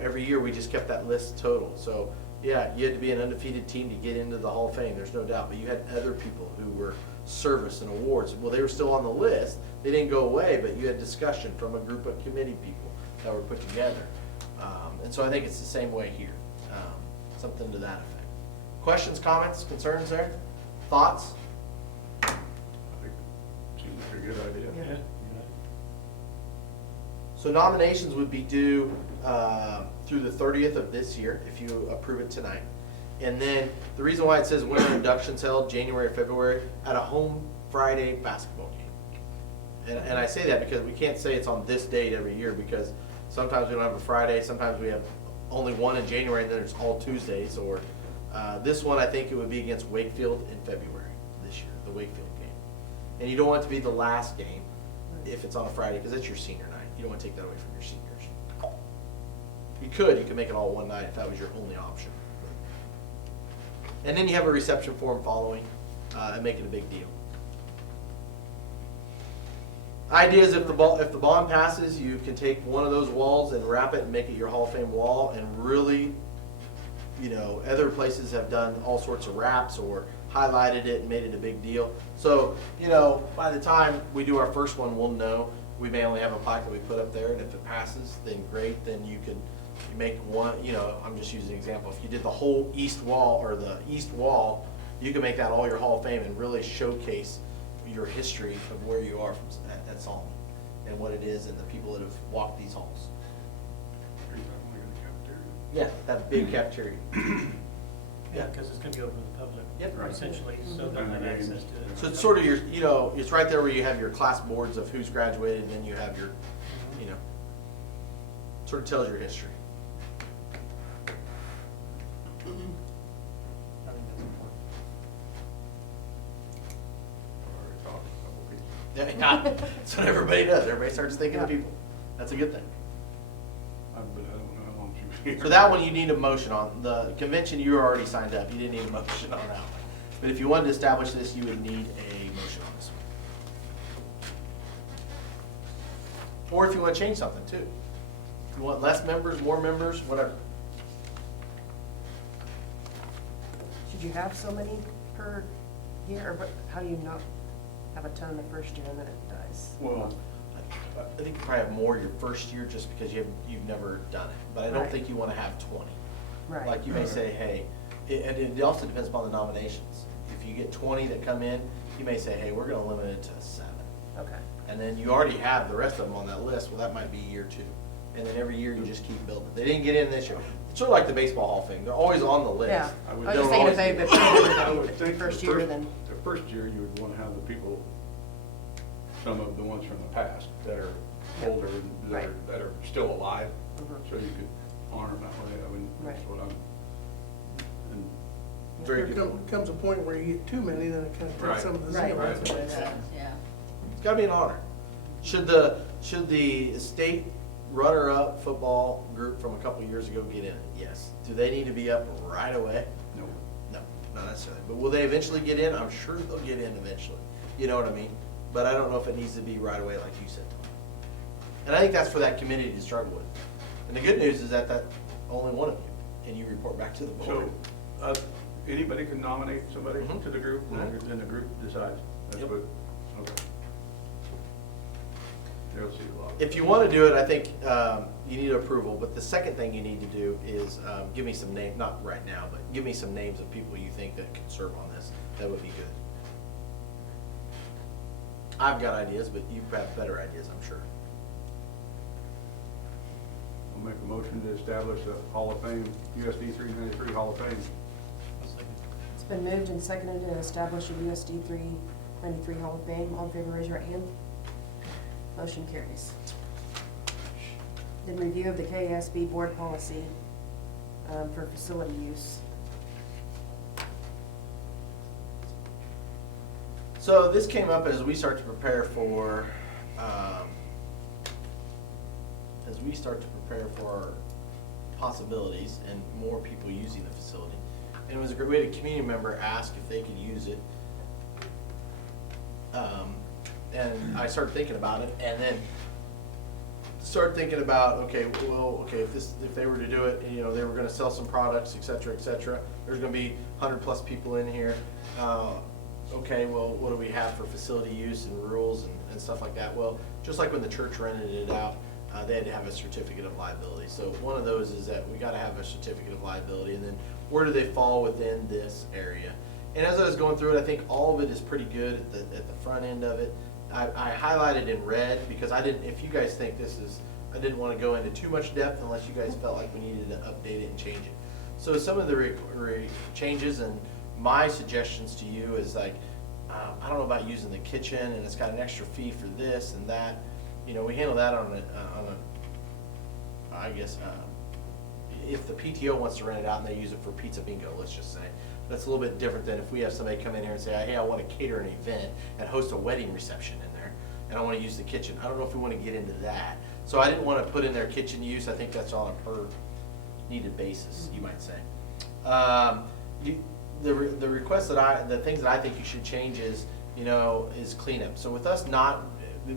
every year we just kept that list total. So yeah, you had to be an undefeated team to get into the Hall of Fame, there's no doubt, but you had other people who were service and awards. Well, they were still on the list, they didn't go away, but you had discussion from a group of committee people that were put together. And so I think it's the same way here, something to that effect. Questions, comments, concerns there? Thoughts? I think it seems like a good idea. Yeah. So nominations would be due through the 30th of this year, if you approve it tonight. And then the reason why it says winter inductions held January, February, at a home Friday basketball game. And I say that because we can't say it's on this date every year, because sometimes we don't have a Friday, sometimes we have only one in January and then it's all Tuesdays. Or this one, I think it would be against Wakefield in February this year, the Wakefield game. And you don't want it to be the last game if it's on a Friday, because that's your senior night. You don't want to take that away from your seniors. You could make it all one night if that was your only option. And then you have a reception form following and make it a big deal. Idea is if the bond passes, you can take one of those walls and wrap it and make it your Hall of Fame wall, and really, other places have done all sorts of wraps or highlighted it and made it a big deal. So, by the time we do our first one, we'll know. We may only have a plaque that we put up there, and if it passes, then great, then you can make one, I'm just using an example. If you did the whole east wall, or the east wall, you can make that all your Hall of Fame and really showcase your history of where you are at Solomon and what it is and the people that have walked these halls. Yeah, that big cafeteria. Yeah, because it's going to be open to the public. Yep. Essentially, so they'll have access to it. So it's sort of your, it's right there where you have your class boards of who's graduated, and then you have your, sort of tells your history. I think that's important. Yeah, that's what everybody does. Everybody starts thinking of people. That's a good thing. But I don't know how long she's here. So that one you need a motion on. The convention, you were already signed up. You didn't need a motion on that one. But if you wanted to establish this, you would need a motion on this one. Or if you want to change something too. If you want less members, more members, whatever. Should you have so many per year, or how do you not have a ton the first year and then it dies? Well, I think you probably have more your first year just because you've never done it. But I don't Right. think you want to have 20. Right. Like you may say, hey, and it also depends upon the nominations. If you get 20 that come in, you may say, hey, we're going to limit it to 7. Okay. And then you already have the rest of them on that list. Well, that might be year 2. And then every year you just keep building. They didn't get in this year. It's sort of like the Baseball Hall of Fame. They're always on the list. Yeah. I I would- was just saying if they, but I would the think first the year, then. The first year, you would want to have the people, some of the ones from the past that are older, Right. that are still alive, Mhm. so you could honor them that way. I mean, that's Right. what I'm, and Very There good. comes a point where you get too many, then it kind of Right. takes some of the Right. zeal. Right. That's what it's- It's got to be an honor. Should the state runner-up football group from a couple years ago get in it? Yes. Do they need to be up right away? no. No. not necessarily, but will they eventually get in? I'm sure they'll get in eventually, you know what I mean? But I don't know if it needs to be right away like you said, Tom. And I think that's for that committee to struggle with. And the good news is that only one of you, and you report back to the board. So, anybody can nominate somebody Mhm. to the group, and Mhm. then the group decides. That's Yep. what, okay. They'll see a lot. If you want to do it, I think you need approval, but the second thing you need to do is give me some names, not right now, but give me some names of people you think that can serve on this. That would be good. I've got ideas, but you have better ideas, I'm sure. I'll make a motion to establish a Hall of Fame, USD 393 Hall of Fame. I'll second. It's been moved and seconded to establish a USD 393 Hall of Fame. All in favor, raise your hand. Motion carries. Then review of the KSB board policy for facility use. So this came up as we start to prepare for, our possibilities and more people using the facility. And it was a great way. A community member asked if they could use it. And I started thinking about it, and then started thinking about, okay, if they were to do it, you know, they were gonna sell some products, et cetera, there's gonna be 100+ people in here. Okay, well, what do we have for facility use and rules and stuff like that? Well, just like when the church rented it out, they had to have a certificate of liability. So one of those is that we gotta have a certificate of liability, and then where do they fall within this area? And as I was going through it, I think all of it is pretty good at the front end of it. I highlighted in red because if you guys think I didn't want to go into too much depth unless you guys felt like we needed to update it and change it. So some of the changes and my suggestions to you is like, I don't know about using the kitchen, and it's got an extra fee for this and that. You know, we handle that I guess, if the PTO wants to rent it out and they use it for pizza bingo, let's just say. That's a little bit different than if we have somebody come in here and say, hey, I want to cater an event and host a wedding reception in there, and I want to use the kitchen. I don't know if we want to get into that. So I didn't want to put in their kitchen use. I think that's on a per needed basis, you might say. The request the things that I think you should change is, is cleanup. So with us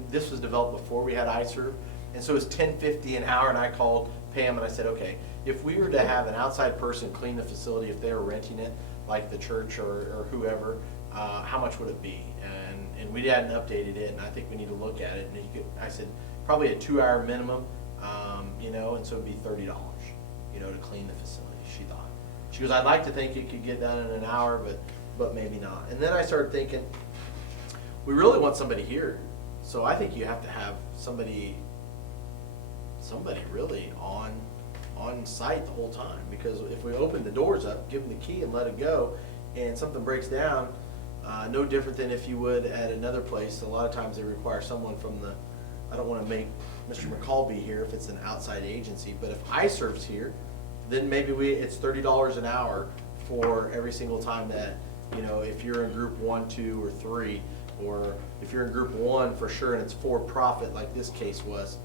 this was developed before we had iServe, and so it's $10.50 an hour, and I called Pam and I said, okay, if we were to have an outside person clean the facility, if they were renting it, like the church or whoever, how much would it be? And we hadn't updated it, and I think we need to look at it. And I said, probably a 2-hour minimum, and so it'd be $30, to clean the facility, she thought. She goes, I'd like to think it could get done in an hour, but maybe not. And then I started thinking, we really want somebody here. So I think you have to have somebody really on site the whole time, because if we open the doors up, give them the key and let it go, and something breaks down, no different than if you would at another place. A lot of times they require someone from I don't want to make Mr. McCall be here if it's an outside agency, but if iServe's here, then maybe it's $30 an hour for every single time that, if you're in group 1, 2, or 3, or if you're in group 1 for sure and it's for profit like this case was,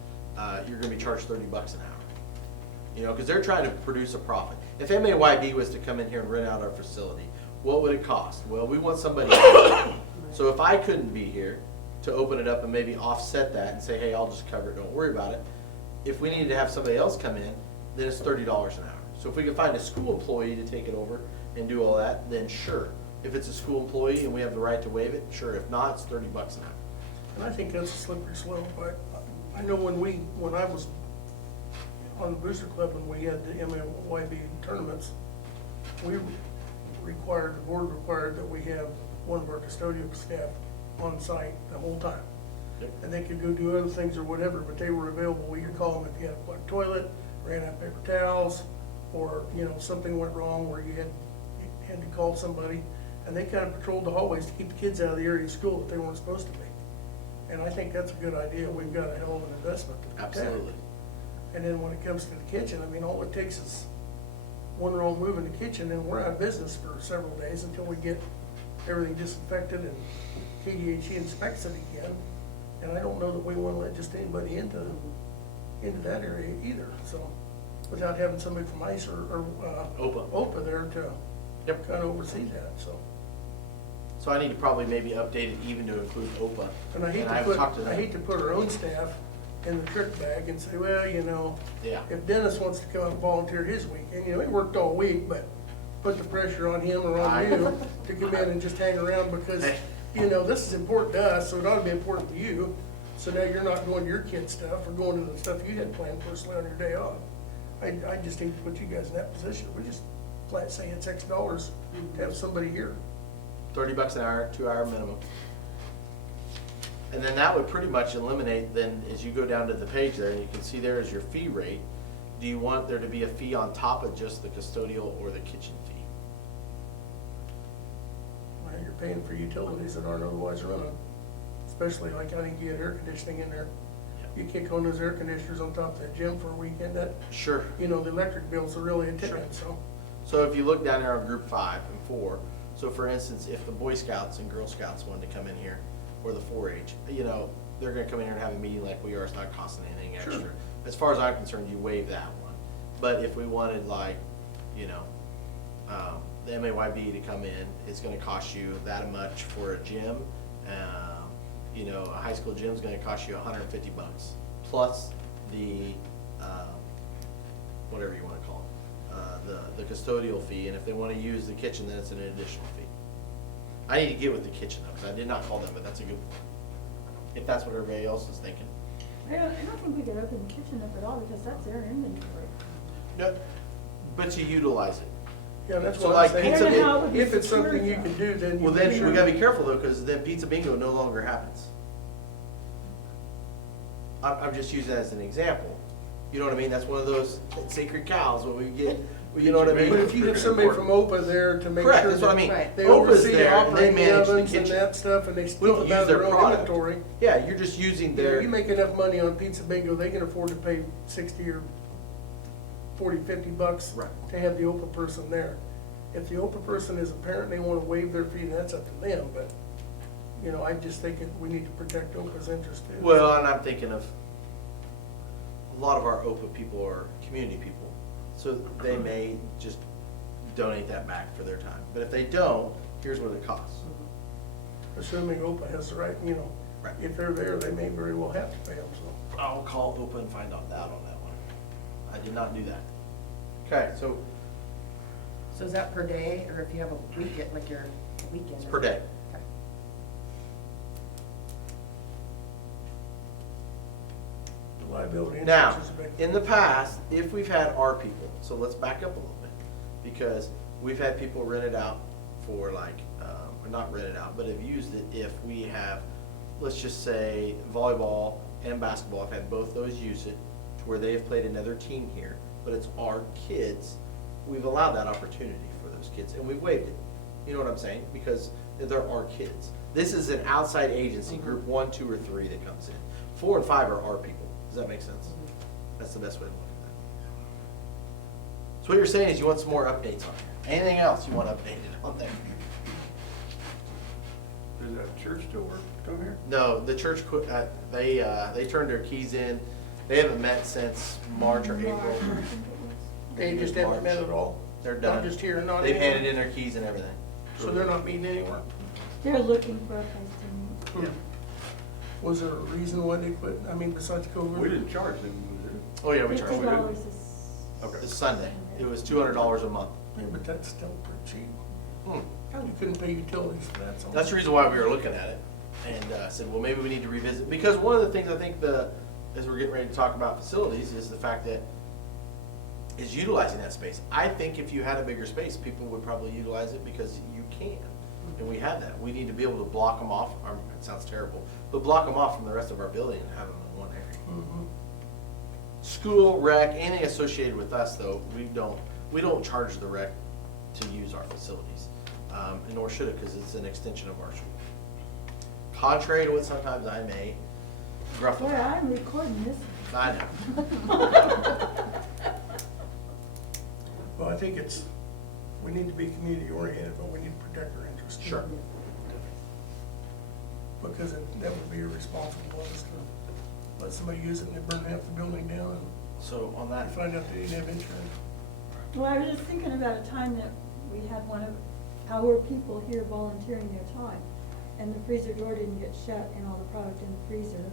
you're going to be charged $30 an hour. Because they're trying to produce a profit. If MAYB was to come in here and rent out our facility, what would it cost? Well, we want somebody else. So if I couldn't be here to open it up and maybe offset that and say, hey, I'll just cover it, don't worry about it. If we needed to have somebody else come in, then it's $30 an hour. So if we could find a school employee to take it over and do all that, then sure. If it's a school employee and we have the right to waive it, sure. If not, it's $30 an hour. And I think that's a slippery slope. I know when I was on the Booster Club and we had the MAYB tournaments, the board required that we have one of our custodial staff on site the whole time. Yep. And they could go do other things or whatever, but they were available. We could call them if you had a plugged toilet, ran out of paper towels, or, something went wrong where you had to call somebody. And they kind of patrolled the hallways to keep the kids out of the area of school that they weren't supposed to be. And I think that's a good idea. We've got a hell of an investment to protect. Absolutely. And then when it comes to the kitchen, all it takes is one wrong move in the kitchen, and we're out of business for several days until we get everything disinfected and KDHE inspects it again. And I don't know that we want to let just anybody into that area either. So without having somebody from ICE or OPA OPA there Yep. kind of oversee that, so. So I need to probably maybe update it even to include OPA. And I haven't talked to them. hate to put our own staff in the trick bag and say, well, you know, Yeah. if Dennis wants to come and volunteer his weekend, you know, he worked all week, but put the pressure on him or on you to come in and just hang around because, Hey. you know, this is important to us, so it ought to be important to you. So now you're not going to your kid's stuff or going to the stuff you had planned personally on your day off. I just hate to put you guys in that position. We just flat say it's X dollars to have somebody here. $30 an hour, 2-hour minimum. And then that would pretty much eliminate, then as you go down to the page there, and you can see there is your fee rate. Do you want there to be a fee on top of just the custodial or the kitchen fee? Well, you're paying for utilities that aren't otherwise running, especially like I think you had air conditioning in there. You kick on those air conditioners on top of that gym for a weekend, that, Sure. you know, the electric bills are really a ticket, so. So if you look down there on group 5 and 4, so for instance, if the Boy Scouts and Girl Scouts wanted to come in here, or the 4-H, you know, they're gonna come in here and have a meeting like we are, it's not costing anything extra. Sure. As far as I'm concerned, you waive that one. But if we wanted like, you know, the MAYB to come in, it's gonna cost you that much for a gym. You know, a high school gym's gonna cost you $150, plus the, whatever you wanna call it, the custodial fee, and if they wanna use the kitchen, then it's an additional fee. I need to get with the kitchen though, because I did not call them, but that's a good point. If that's what everybody else is thinking. I don't think we could open the kitchen up at all because that's their inventory. No, but you utilize it. Yeah, that's So what like I'm saying. pizza I don't know how it would be If it's secured, something you though. can do, then you. Well, then make we sure- gotta be careful though, because then pizza bingo no longer happens. I'm just using that as an example. You know what I mean? That's one of those sacred cows when we get, you know what I mean? But if you have somebody from OPA there to make sure. Correct, that's what I mean. Right. They OPA's oversee there and they operating manage the ovens and kitchen. that stuff, and they We steal don't it out use of their their own product. inventory. Yeah, you're just using You know, their. you make enough money on pizza bingo, they can afford to pay 60 or 40, 50 bucks Right. to have the OPA person there. If the OPA person is a parent, they want to waive their fee, that's up to them, but, you know, I just think we need to protect OPA's interest too. Well, and I'm thinking of, a lot of our OPA people are community people, so they may just donate that back for their time. But if they don't, here's what it costs. Assuming OPA has the right, you know, Right. if they're there, they may very well have to pay them, so. I'll call OPA and find out on that one. I did not do that. Okay, so So is that per day, or if you have a weekend, like your weekend? it's per day. Okay. The liability Now, insurance is a big. in the past, if we've had our people, so let's back up a little bit, because we've had people rent it out for like, or not rent it out, but have used it if we have, let's just say volleyball and basketball, I've had both those use it to where they have played another team here, but it's our kids. We've allowed that opportunity for those kids, and we've waived it. You know what I'm saying? Because they're our kids. This is an outside agency, group 1, 2, or 3 that comes in. 4 and 5 are our people. Does that make sense? That's the best way to look at that. So what you're saying is you want some more updates on here. Anything else you want updated on there? Does that church still work down here? No, the church quit, they turned their keys in. They haven't met since March or April. March, I think it was. They just haven't met at all? They're done. Not just here, not They've anywhere? handed in their keys and everything. So they're not meeting anywhere? They're looking for a place to meet. Yeah. Was there a reason why they quit? I mean, besides COVID? We didn't charge them, was it? Oh, yeah, we charge. $50 is. Okay. This Sunday. It was $200 a month. Yeah, but that's still pretty cheap. Hmm. You couldn't pay utilities for that, so. That's the reason why we were looking at it, and said, well, maybe we need to revisit, because one of the things I think as we're getting ready to talk about facilities, is the fact that is utilizing that space. I think if you had a bigger space, people would probably utilize it because you can, and we have that. We need to be able to block them off, it sounds terrible, but block them off from the rest of our building and have them in one area. Mhm. School, rec, anything associated with us, though, we don't charge the rec to use our facilities, and nor should it, because it's an extension of our school. Contrary to what sometimes I may gruff Boy, about. I'm recording this. I know. Well, I think we need to be community oriented, but we need to protect our interests. Sure. Because that would be irresponsible of us to let somebody use it and they burn half the building down and So on you that, find out they didn't have insurance. Well, I was just thinking about a time that We had one of our people here volunteering their time, and the freezer door didn't get shut, and all the product in the freezer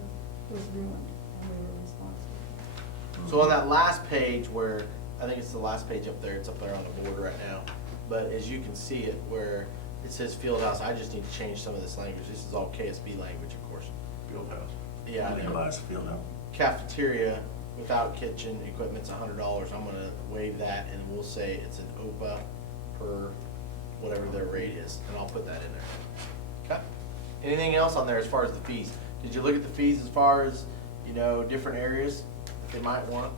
was ruined, and we were responsible. So on that last page where, I think it's the last page up there, it's up there on the board right now. But as you can see it, where it says field house, I just need to change some of this language. This is all KSB language, of course. Field house. Yeah, I know. Class field out. Cafeteria without kitchen equipment's $100. I'm gonna waive that and we'll say it's an OPA per whatever their rate is, and I'll put that in there. Okay? Anything else on there as far as the fees? Did you look at the fees as far as, you know, different areas that they might want?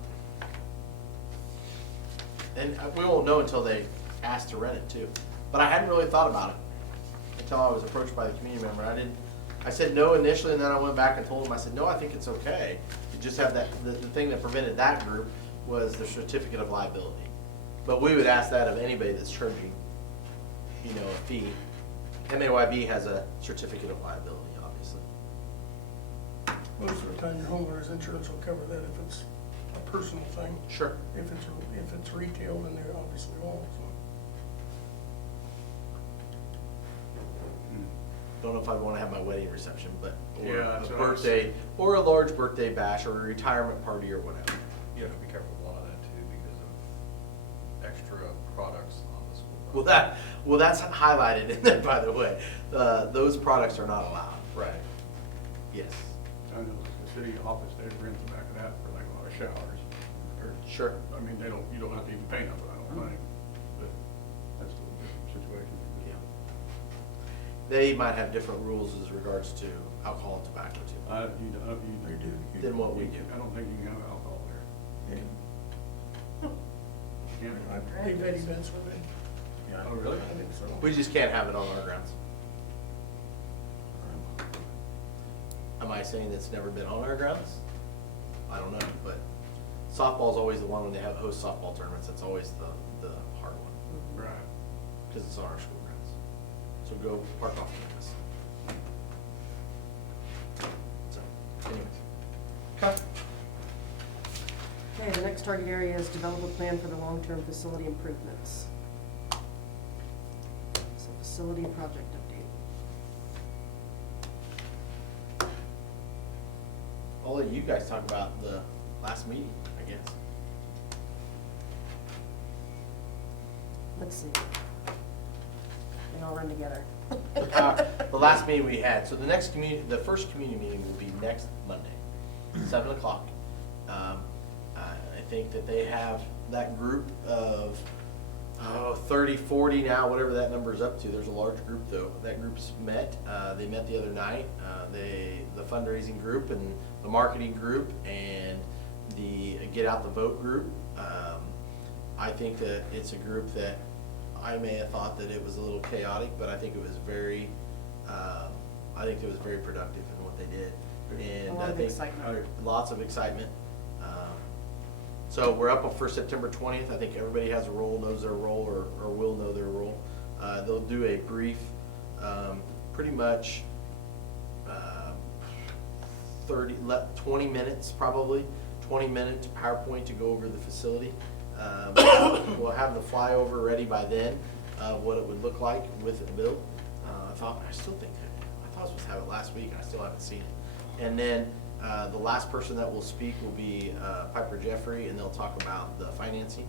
And we won't know until they ask to rent it too. But I hadn't really thought about it until I was approached by the community member. I said no initially, and then I went back and told him, I said, no, I think it's okay. You just have that, the thing that prevented that group was the certificate of liability. But we would ask that of anybody that's charging, you know, a fee. MAYB has a certificate of liability, obviously. Most of the time, your homeowner's insurance will cover that if it's a personal thing. Sure. If it's retail, then they obviously won't, so. Don't know if I'd want to have my wedding reception, but, or Yeah, a that's what I was birthday, or a large birthday bash, or a retirement party, or whatever. You have to be careful with a lot of that too, because of extra products on the school Well, property. that's highlighted in there, by the way. Those products are not allowed. Right. Yes. I know the city office, they rent the back of that for like a lot of showers. Or, Sure. I mean, you don't have to even pay them, I don't think, but that's a different situation. Yeah. They might have different rules as regards to alcohol and tobacco too. They do. Than what we do. I don't think you can have alcohol there. Can They've had events with it. Yeah. Oh, really? I think so. We just can't have it on our grounds. Am I saying it's never been on our grounds? I don't know, but softball's always the one when they have host softball tournaments. That's always the hard one, Right. because it's on our school grounds. So go park off campus. So, anyways. Okay. Okay, the next target area is develop a plan for the long-term facility improvements. So facility project update. I'll let you guys talk about the last meeting, I guess. Let's see. They all run together. The last meeting we had, so the first community meeting will be next Monday, 7 o'clock. I think that they have that group of 30, 40 now, whatever that number's up to. There's a large group though. That group's met. They met the other night. The fundraising group and the marketing group and the Get Out the Vote group. I think that it's a group that I may have thought that it was a little chaotic, but I think it was very productive in what they did. And A lot I of think excitement. lots of excitement. So we're up for September 20th. I think everybody has a role, knows their role, or will know their role. They'll do a brief, pretty much 20 minutes probably, 20-minute PowerPoint to go over the facility. We'll have the flyover ready by then, what it would look like with it built. I thought I was supposed to have it last week, and I still haven't seen it. And then the last person that will speak will be Piper Jeffrey, and they'll talk about the financing,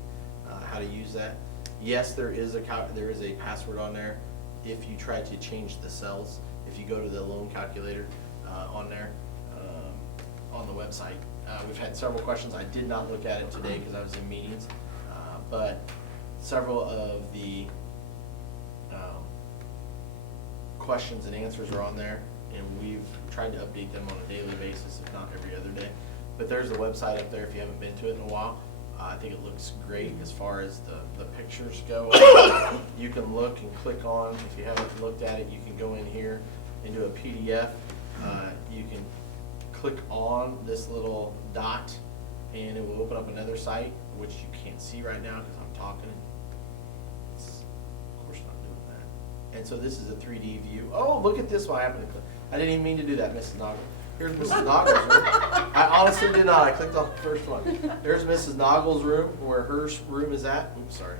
how to use that. Yes, there is a password on there if you try to change the cells. If you go to the loan calculator on there, on the website. We've had several questions. I did not look at it today because I was in meetings, but several of the questions and answers are on there, and we've tried to update them on a daily basis, if not every other day. But there's a website up there if you haven't been to it in a while. I think it looks great as far as the pictures go. You can look and click on, if you haven't looked at it, you can go in here into a PDF. You can click on this little dot and it will open up another site, which you can't see right now because I'm talking. It's, of course, not doing that. And so this is a 3D view. Oh, look at this one. I happened to click. I didn't even mean to do that, Mrs. Noggle. Here's Mrs. Noggle's room. I honestly did not. I clicked on the first one. There's Mrs. Noggle's room, where her room is at. Oops, sorry.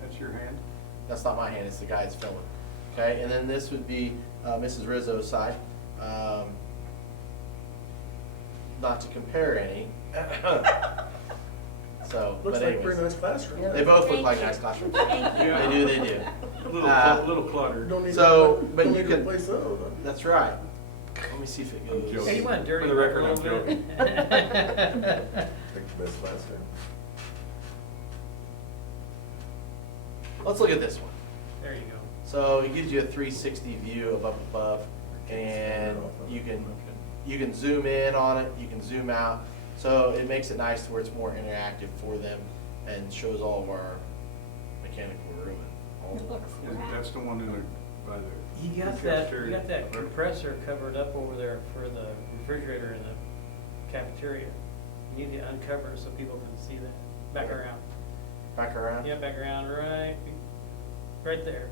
That's your hand? That's not my hand, it's the guy that's filming. Okay, and then this would be Mrs. Rizzo's side. Not to compare any. So, Looks but like a pretty anyways, nice classroom. they both look Thank like you. nice classrooms. Thank you. Yeah. They do. Little cluttered. Don't need So, to, but don't you need to can- replace those. That's right. Let me see if it I'm goes. joking. Hey, you want dirty For the record, a I'm little bit? Picked the best last time. Let's look at this one. There you go. So it gives you a 360 view of up above, and you can zoom in on it, you can zoom out. So it makes it nice to where it's more interactive for them and shows all of our mechanical room and all. It looks Yeah, rad. that's the one in the, by the. You got that compressor covered up over there for the refrigerator in the cafeteria. You need to uncover it so people can see that. Back around. Back around? Yeah, back around, right there.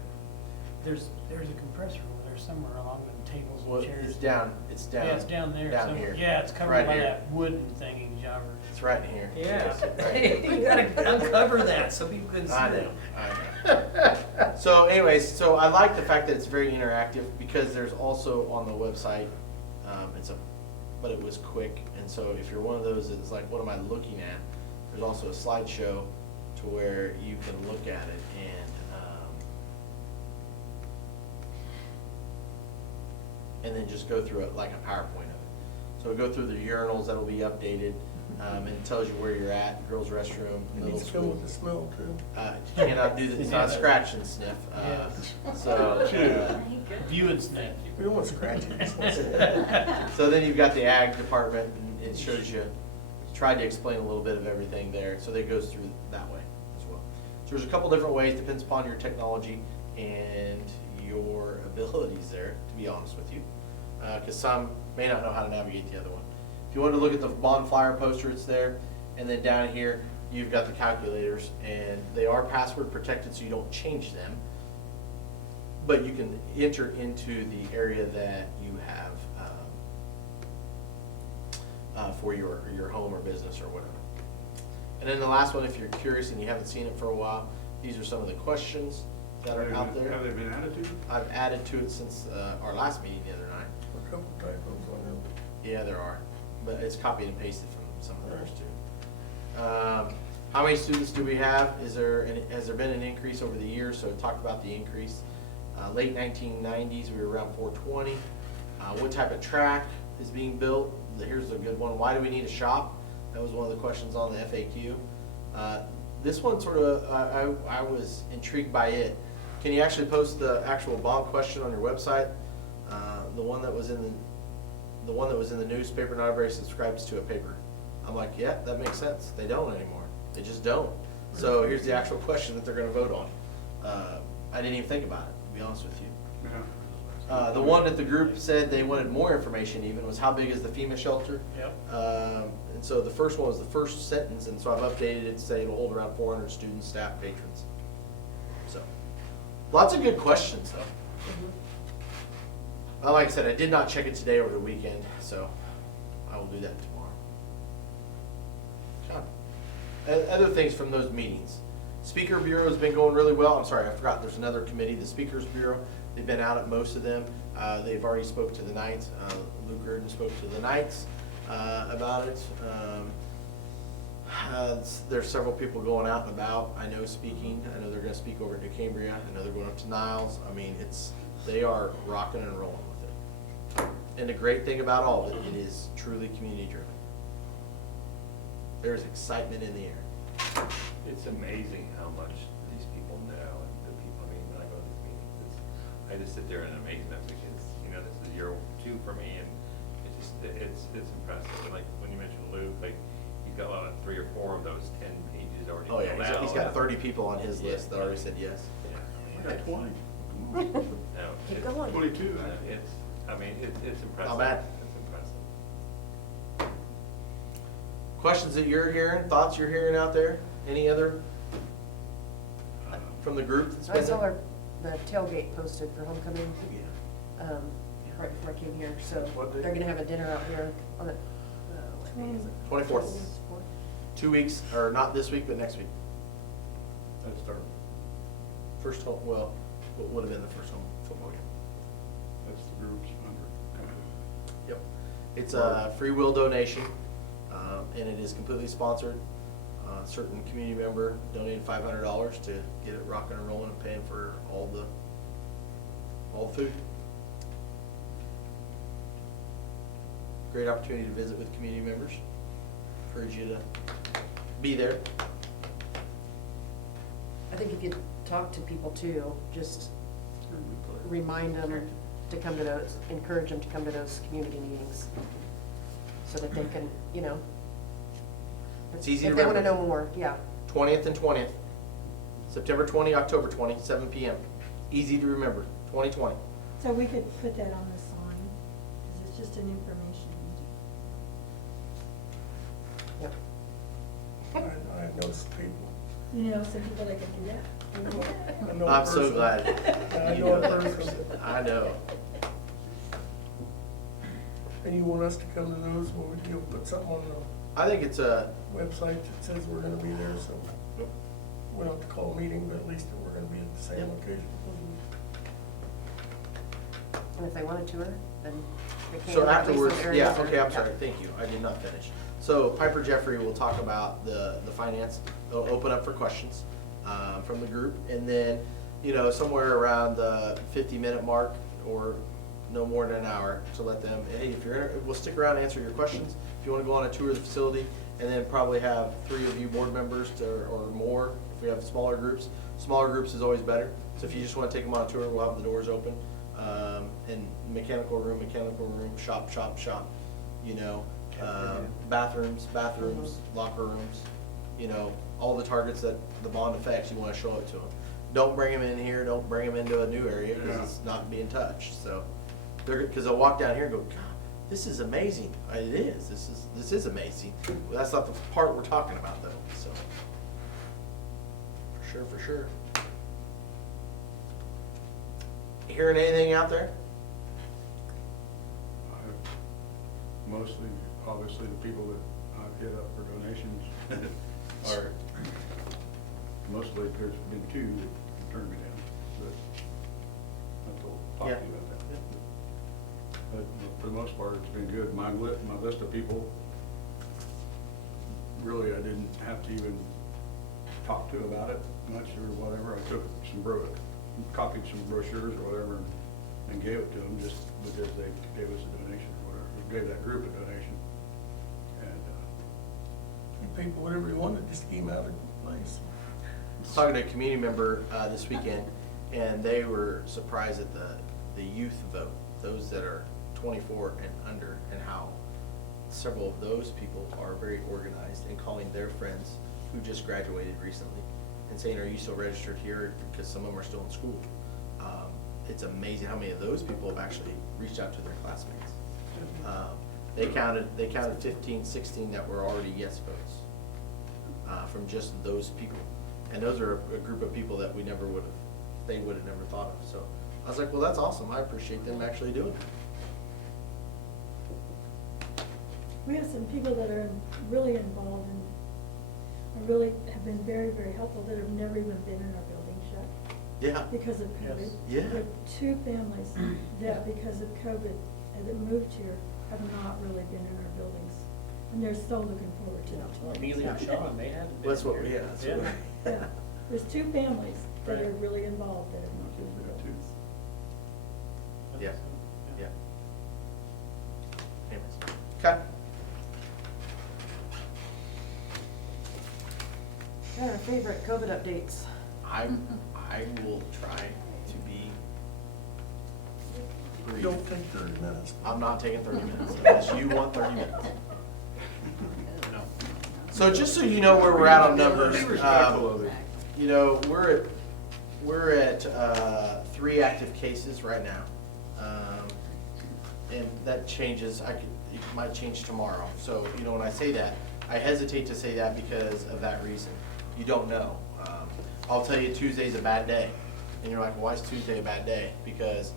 There's a compressor over there somewhere along the tables Well, and chairs. it's down. Yeah, it's down there. Down somewhere. here. Yeah, it's covered Right by here. that wooden thingy, jobber. It's right in here. Yeah. Right. You gotta uncover that so people can see I that. know, I know. So anyways, so I like the fact that it's very interactive because there's also on the website, but it was quick. And so if you're one of those that's like, what am I looking at? There's also a slideshow to where you can look at it and then just go through it like a PowerPoint of it. So go through the urinals that'll be updated, and it tells you where you're at, girls' restroom, It middle needs to come school. with the smell too. You cannot do that, it's not scratch and sniff. So, View and snap. We don't want scratching. so then you've got the ag department, and it shows you, tried to explain a little bit of everything there, so that goes through that way as well. So there's a couple different ways, depends upon your technology and your abilities there, to be honest with you. Because some may not know how to navigate the other one. If you want to look at the bond flyer poster, it's there. And then down here, you've got the calculators, and they are password protected, so you don't change them. But you can enter into the area that you have for your home or business or whatever. And then the last one, if you're curious and you haven't seen it for a while, these are some of the questions that are out there. Have they been added to? I've added to it since our last meeting the other night. A couple typos on it. Yeah, there are, but it's copied and pasted from some of theirs too. How many students do we have? Has there been an increase over the years? So talk about the increase. Late 1990s, we were around 420. What type of track is being built? Here's a good one. Why do we need a shop? That was one of the questions on the FAQ. This one sort of, I was intrigued by it. Can you actually post the actual bond question on your website? The one that was in the newspaper, not everybody subscribes to a paper. I'm like, yeah, that makes sense. They don't anymore. They just don't. So here's the actual question that they're gonna vote on. I didn't even think about it, to be honest with you. Yeah. The one that the group said they wanted more information even was how big is the FEMA shelter? Yep. And so the first one was the first sentence, and so I've updated it to say it'll hold around 400 students, staff, patrons. So, lots of good questions though. Well, like I said, I did not check it today over the weekend, so I will do that tomorrow. Sean? Other things from those meetings. Speaker Bureau has been going really well. I'm sorry, I forgot, there's another committee, the Speakers Bureau. They've been out at most of them. They've already spoke to the Knights. Luke Gurdon spoke to the Knights about it. There's several people going out and about, I know, speaking. I know they're gonna speak over at New Cambria. I know they're going up to Niles. I mean, they are rocking and rolling with it. And the great thing about all of it, it is truly community driven. There's excitement in the air. It's amazing how much these people know, and the people, I mean, when I go to these meetings, I just sit there and I'm amazed at because, this is year 2 for me, and it's impressive. And like, when you mentioned Luke, like, he's got 3 or 4 of those 10 pages already Oh filled yeah, out. he's got 30 people on his list that already said yes. I got 20. No, Keep it's- going. 22. It's impressive. Not bad. It's impressive. Questions that you're hearing, thoughts you're hearing out there? Any other from the group that's I been saw there? the tailgate posted for homecoming, Yeah. right before I came here, so What day? they're gonna have a dinner out here on the, what day is it? 24th. 2 weeks, or not this week, but next week. Let's start. First home, well, what would have been the first home football game? That's the groups under. Yep. It's a free will donation, and it is completely sponsored. Certain community member donated $500 to get it rocking and rolling and paying for all the food. Great opportunity to visit with community members. Encourage you to be there. I think if you talk to people too, just remind them to come to those, encourage them to come to those community meetings, so that they can, you know. It's easy to if they want to remember. know more, yeah. 20th and 20th. September 20, October 20, 7 p.m. Easy to remember, 2020. So we could put that on the sign, because it's just an information. Yep. I know some people. You know, some people that can do that. I know a I'm so person. glad. I you know a that. person. I know. And you want us to come to those, well, you'll put something on the I think it's a, website that says we're gonna be there, so we don't have to call a meeting, but at least that we're gonna be at the same Yep. location. And if they want a tour, then they can. so or at least afterwards, some areas yeah, are- okay, I'm sorry, thank you, I did not finish. So Piper Jeffrey will talk about the finance, they'll open up for questions from the group, and then, you know, somewhere around the 50-minute mark, or no more than an hour, to let them, hey, if you're, we'll stick around and answer your questions, if you wanna go on a tour of the facility, and then probably have 3 of you board members or more, if we have smaller groups. Smaller groups is always better, so if you just wanna take them on a tour, we'll have the doors open. And mechanical room, shop, you know, bathrooms, locker rooms, you know, all the targets that the bond affects, you wanna show it to them. Don't bring them in here, don't bring them into a new area, because Yeah. it's not being touched, so. Because they'll walk down here and go, God, this is amazing. It is, this is amazing. Well, that's not the part we're talking about though, so. For sure. Hearing anything out there? Mostly, obviously, the people that I've hit up for donations are, mostly, there's been 2 that turned me down, but I told Poppy Yeah. about that. But for the most part, it's been good. My list of people, really, I didn't have to even talk to about it much or whatever. I took copied some brochures or whatever and gave it to them just because they gave us a donation or whatever, gave that group a donation. And, You people, whatever you wanted, just email their place. I was talking to a community member this weekend, and they were surprised at the youth vote, those that are 24 and under, and how several of those people are very organized and calling their friends who just graduated recently and saying, are you still registered here? Because some of them are still in school. It's amazing how many of those people have actually reached out to their classmates. They counted 15, 16 that were already yes votes from just those people. And those are a group of people that they would have never thought of. So I was like, well, that's awesome. I appreciate them actually doing it. We have some people that are really involved and really have been very, very helpful that have never even been in our building shut Yeah. because of COVID. Yeah. We have 2 families that, because of COVID, that moved here, have not really been in our buildings. And they're so looking forward to it. Amelia and Sean, they haven't been That's what here. Yeah, there's 2 families that are Right. really involved that have not been in our buildings. Yeah. Yeah. Anyways. Okay. Yeah, our favorite COVID updates. I will try to be brief. Don't take 30 minutes. I'm not taking 30 minutes unless you want 30 minutes. No. So just so you know where we're at on numbers, Be respectful of it. you know, we're at 3 active cases right now. And that changes, it might change tomorrow. So, you know, when I say that, I hesitate to say that because of that reason. You don't know. I'll tell you Tuesday's a bad day. And you're like, well, why is Tuesday a bad day? Because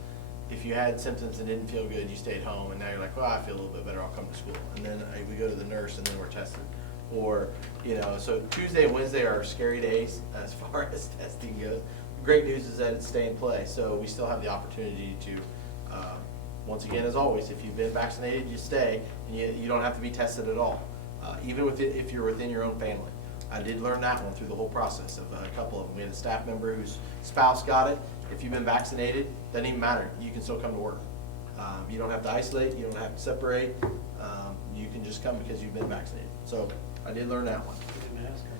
if you had symptoms and didn't feel good, you stayed home, and now you're like, well, I feel a little bit better, I'll come to school. And then we go to the nurse and then we're tested. Or, you know, so Tuesday and Wednesday are scary days as far as testing goes. great news is that it's stay in play, so we still have the opportunity to, once again, as always, if you've been vaccinated, you stay, and you don't have to be tested at all, even if you're within your own family. I did learn that one through the whole process of a couple of them. We had a staff member whose spouse got it. If you've been vaccinated, doesn't even matter, you can still come to work. You don't have to isolate, you don't have to separate, you can just come because you've been vaccinated. So I did learn that one. Get a mask or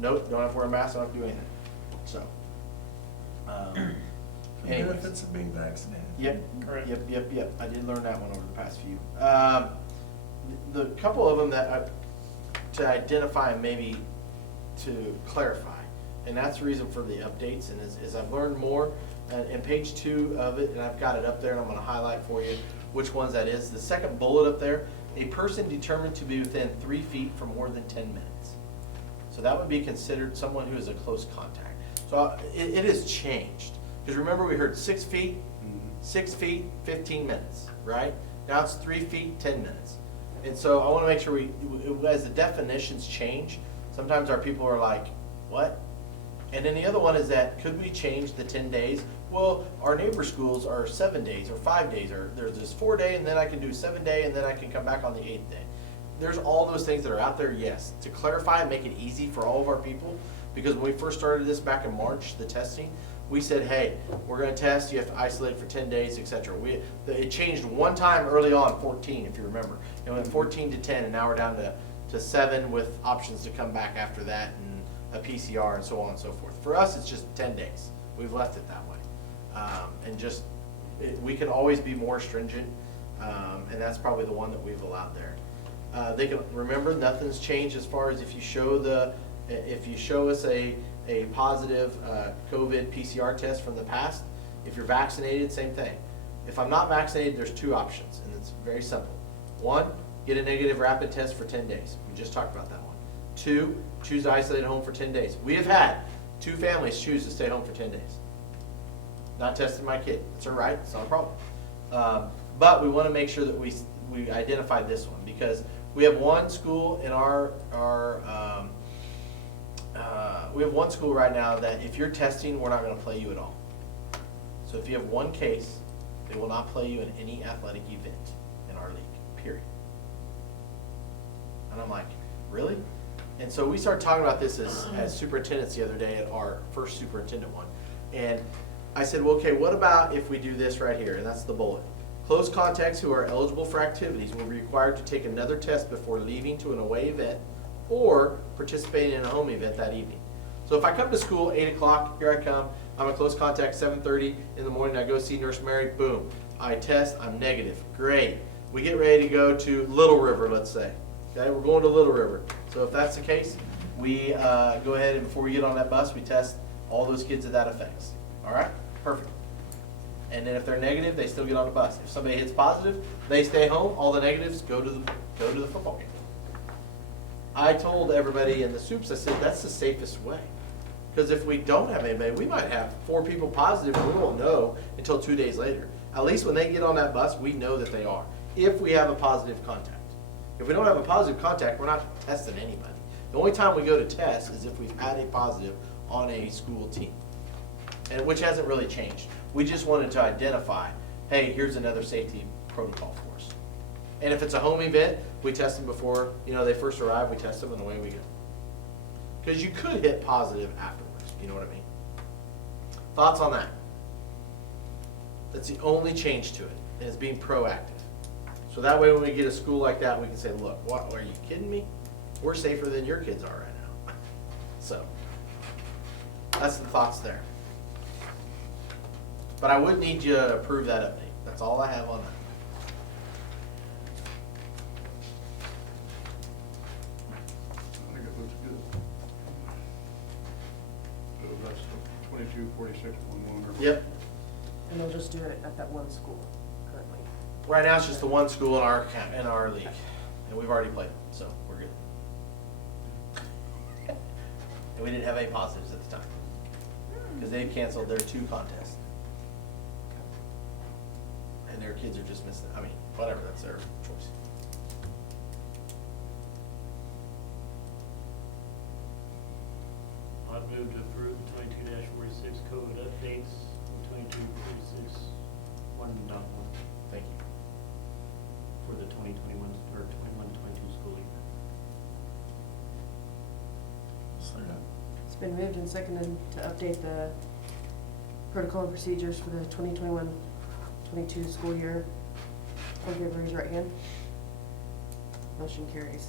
Nope, don't have to wear a mask, don't have to do anything, so. The anyways. benefits of being vaccinated. Yep, Correct. yep, I did learn that one over the past few. The couple of them that to identify and maybe to clarify, and that's the reason for the updates, and as I've learned more, in page 2 of it, and I've got it up there, and I'm gonna highlight for you which ones that is. The second bullet up there, a person determined to be within 3 feet for more than 10 minutes. So that would be considered someone who is a close contact. So it has changed, because remember we heard 6 feet, 6 feet, 15 minutes, right? Now it's 3 feet, 10 minutes. And so I wanna make sure as the definitions change, sometimes our people are like, what? And then the other one is that, could we change the 10 days? Well, our neighbor schools are 7 days or 5 days, or there's this 4 day and then I can do 7 day and then I can come back on the 8th day. There's all those things that are out there, yes. To clarify and make it easy for all of our people, because when we first started this back in March, the testing, we said, hey, we're gonna test, you have to isolate for 10 days, etc. It changed one time early on, 14, if you remember. It went 14 to 10, and now we're down to 7 with options to come back after that, and a PCR and so on and so forth. For us, it's just 10 days. We've left it that way. We can always be more stringent, and that's probably the one that we've allowed there. They can, remember, nothing's changed as far as if you show us a positive COVID PCR test from the past. If you're vaccinated, same thing. If I'm not vaccinated, there's 2 options, and it's very simple. 1, get a negative rapid test for 10 days. We just talked about that one. 2, choose to isolate at home for 10 days. We have had 2 families choose to stay home for 10 days. Not testing my kid. It's all right. It's not a problem. But we want to make sure that we identify this one, because we have one school in we have one school right now that if you're testing, we're not going to play you at all. So if you have one case, they will not play you in any athletic event in our league, period. And I'm like, really? And so we started talking about this as superintendents the other day at our first superintendent one. And I said, well, okay, what about if we do this right here? And that's the bullet. Close contacts who are eligible for activities will be required to take another test before leaving to an away event or participating in a home event that evening. So if I come to school 8 o'clock, here I come, I'm a close contact, 7:30 in the morning, I go see Nurse Mary, boom. I test, I'm negative, great. We get ready to go to Little River, let's say. Okay, we're going to Little River. So if that's the case, we go ahead and before we get on that bus, we test all those kids that affects. All right, perfect. And then if they're negative, they still get on the bus. If somebody hits positive, they stay home. All the negatives go to the football game. I told everybody in the soups, I said, that's the safest way. Because if we don't have anybody, we might have 4 people positive and we won't know until 2 days later. At least when they get on that bus, we know that they are, if we have a positive contact. If we don't have a positive contact, we're not testing anybody. The only time we go to test is if we've had a positive on a school team, and which hasn't really changed. We just wanted to identify, hey, here's another safety protocol for us. And if it's a home event, we test them before they first arrive, we test them, and away we go. Because you could hit positive afterwards, you know what I mean? Thoughts on that? That's the only change to it, and it's being proactive. So that way when we get a school like that, we can say, look, what, are you kidding me? We're safer than your kids are right now. So, that's the thoughts there. But I would need you to approve that update. That's all I have on that. I think it looks good. So that's 2246 1 or? Yep. And they'll just do it at that one school currently. Right now, it's just the one school in our league, and we've already played them, so we're good. And we didn't have any positives at the time, because they canceled their 2 contests. And their kids are just missing, whatever, that's their choice. Move to approve the 22-46 COVID updates, 22-46 1.1 Thank you. for the 2021 or 21-22 school year. It's been moved and seconded to update the protocol and procedures for the 2021-22 school year. All in favor, raise your right hand. Motion carries.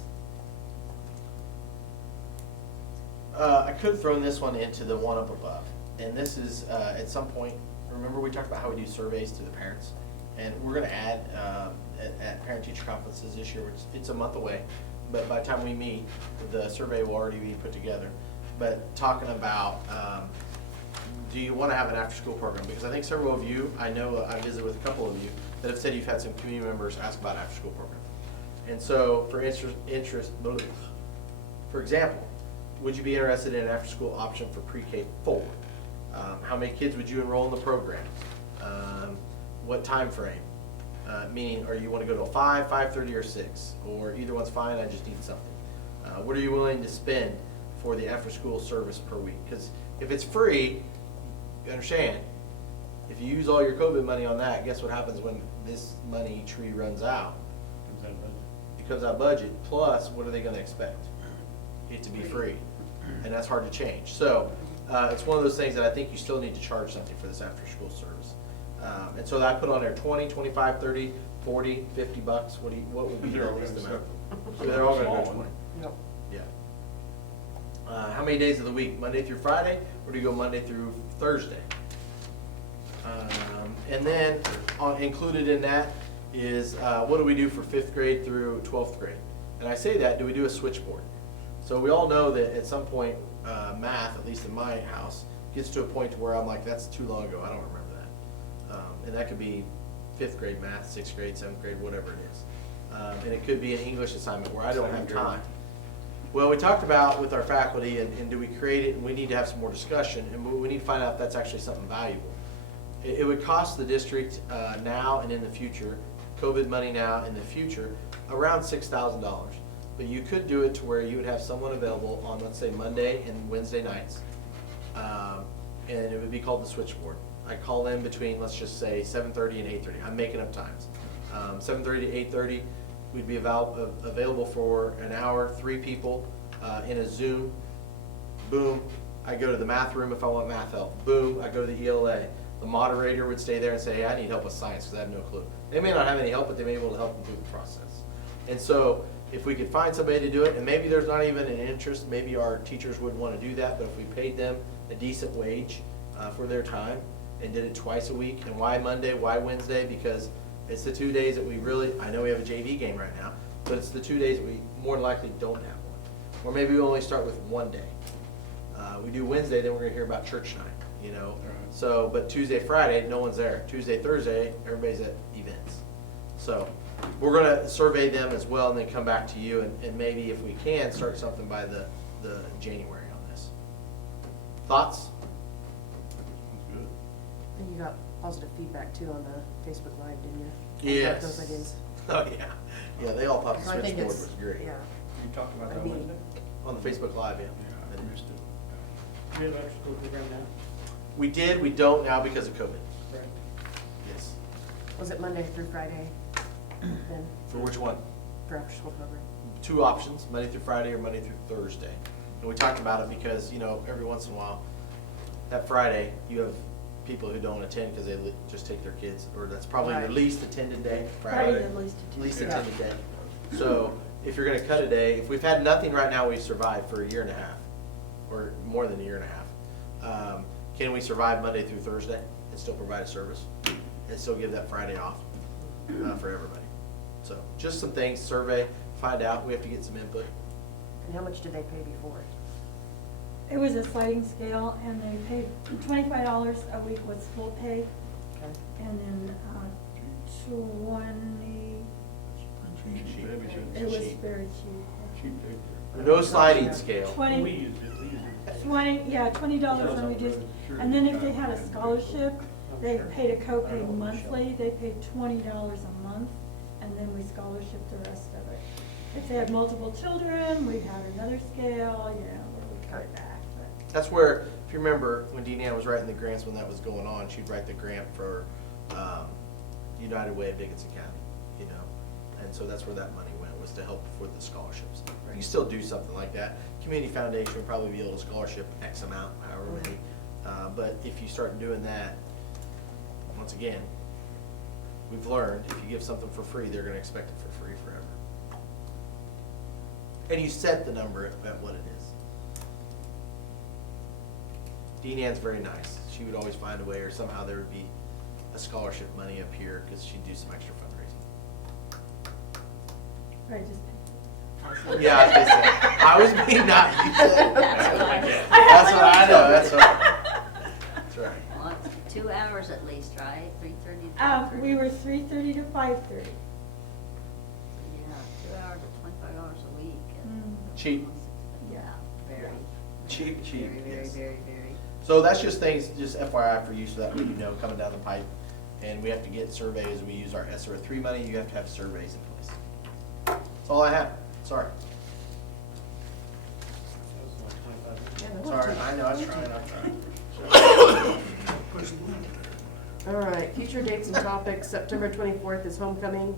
I could have thrown this one into the one up above, and this is, at some point, remember we talked about how we do surveys to the parents? And we're gonna add, at parent-teacher conferences this year, which it's a month away, but by the time we meet, the survey will already be put together. But talking about, do you wanna have an after-school program? Because I think several of you, I know I visited with a couple of you, that have said you've had some community members ask about after-school program. And so, for example, would you be interested in an after-school option for pre-K 4? How many kids would you enroll in the program? What time frame? Meaning, or you want to go to a 5, 5:30, or 6? Or either one's fine, I just need something. What are you willing to spend for the after-school service per week? Because if it's free, you understand, if you use all your COVID money on that, guess what happens when this money tree runs out? It comes out of budget, plus what are they going to expect? It to be free, and that's hard to change. So it's one of those things that I think you still need to charge something for this after-school service. And so I put on there 20, 25, 30, 40, 50 bucks. What would be the least amount? So they're all going to go 20. Yep. Yeah. How many days of the week? Monday through Friday, or do you go Monday through Thursday? And then included in that is what do we do for 5th grade through 12th grade? And I say that, do we do a switchboard? So we all know that at some point, math, at least in my house, gets to a point where I'm like, that's too long ago, I don't remember that. And that could be 5th grade math, 6th grade, 7th grade, whatever it is. And it could be an English assignment where I don't have time. Well, we talked about with our faculty, and do we create it, and we need to have some more discussion, and we need to find out if that's actually something valuable. It would cost the district now and in the future, COVID money now in the future, around $6,000. But you could do it to where you would have someone available on, let's say, Monday and Wednesday nights. And it would be called the switchboard. I call in between, let's just say, 7:30 and 8:30. I'm making up times. 7:30 to 8:30, we'd be available for an hour, 3 people in a Zoom. Boom, I go to the math room if I want math help. Boom, I go to the ELA. The moderator would stay there and say, hey, I need help with science because I have no clue. They may not have any help, but they may be able to help them through the process. And so if we could find somebody to do it, and maybe there's not even an interest, maybe our teachers wouldn't want to do that, but if we paid them a decent wage for their time and did it twice a week, and why Monday, why Wednesday? Because it's the 2 days that we really, I know we have a JV game right now, but it's the 2 days that we more than likely don't have one. Or maybe we only start with 1 day. We do Wednesday, then we're gonna hear about church night, you know? So, but Tuesday, Friday, no one's there. Tuesday, Thursday, everybody's at events. So we're gonna survey them as well and then come back to you and maybe if we can, start something by the January on this. Thoughts? Sounds good. And you got positive feedback too on the Facebook Live, didn't you? Yes. Those ideas. Oh, yeah. Yeah, they all thought the So I think switchboard it's, was great. yeah. You talked about that I mean- Wednesday? On the Facebook Live, yeah. Yeah, I missed it. Do you have after school program now? We did, we don't now because of COVID. Correct. Yes. Was it Monday through Friday then For which one? for after school program? 2 options, Monday through Friday or Monday through Thursday. And we talked about it because, you know, every once in a while, that Friday, you have people who don't attend because they just take their kids, or that's probably your Right. least attended day, Friday, Friday. the least attended. Least Yeah. attended day. So if you're gonna cut a day, if we've had nothing right now, we've survived for 1.5 years, or more than 1.5 years. Can we survive Monday through Thursday and still provide a service? And still give that Friday off for everybody? So just some things, survey, find out, we have to get some input. And how much did they pay before? It was a sliding scale, and they paid $25 a week was full pay, Okay. and then 20, Cheap. it was very cheap. Cheap date. No sliding scale. We 20, used it, we used it. $20 on reduced, and then if they had a scholarship, they paid a copay monthly, they paid $20 a month, and then we scholarshiped the rest of it. If they had multiple children, we had another scale, you know, where we cut it back, but. That's where, if you remember, when Deanne was writing the grants when that was going on, she'd write the grant for United Way of Dickinson County, you know? And so that's where that money went, was to help with the scholarships. You can still do something like that. Community Foundation would probably be able to scholarship X amount, however many. But if you start doing that, once again, we've learned, if you give something for free, they're gonna expect it for free forever. And you set the number at what it is. Dean Ann's very nice. She would always find a way, or somehow there would be a scholarship money up here, because she'd do some extra fundraising. Right, just. Yeah, I was being nice. You said- That's what I know, that's right. Well, it's 2 hours at least, right? 3:30 to 5:30? We were 3:30 to 5:30. Yeah, 2 hours at $25 a week. and Cheap. Yeah, very. Cheap, Very, very, yes. very, very. So that's just things, just FYI for you, so that way you know, coming down the pipe. And we have to get surveys, we use our SR 3 money, you have to have surveys in place. That's all I have, sorry. Yeah, that's Sorry, too- I know, I'm trying. All right, future dates and topics, September 24th is homecoming.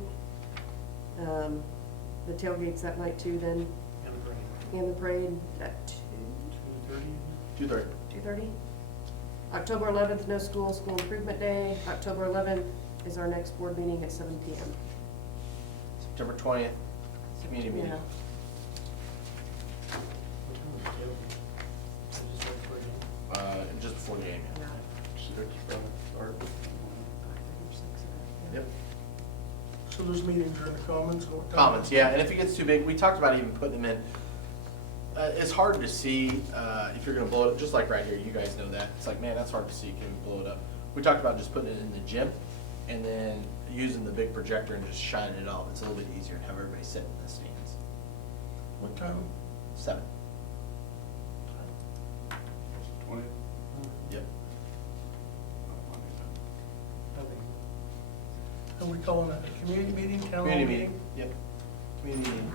The tailgate's that night too then, and the parade at 2:30. 2:30. October 11th, no school, school improvement day. October 11th is our next board meeting at 7 PM. September 20th, community meeting. Yeah. Just before the game, yeah. Start. Yep. So those meetings are in the commons? or what time? Commons, yeah, and if it gets too big, we talked about even putting them in. It's hard to see if you're gonna blow it, just like right here, you guys know that. It's like, man, that's hard to see, can we blow it up? We talked about just putting it in the gym and then using the big projector and just shining it off. It's a little bit easier to have everybody sit in the stands. What time? 7. 20? Yep. Are we calling it a community meeting, town hall Community meeting? meeting, yep. Community meeting.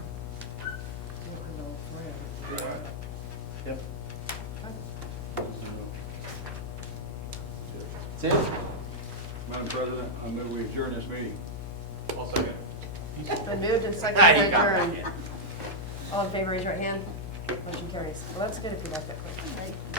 Yep. That's it. Madam President, I move we adjourn this meeting. I'll second. Been moved and seconded Ah, to you got adjourn. back in. All in favor, raise your hand. Motion carries. Well, that's good if you left that quick.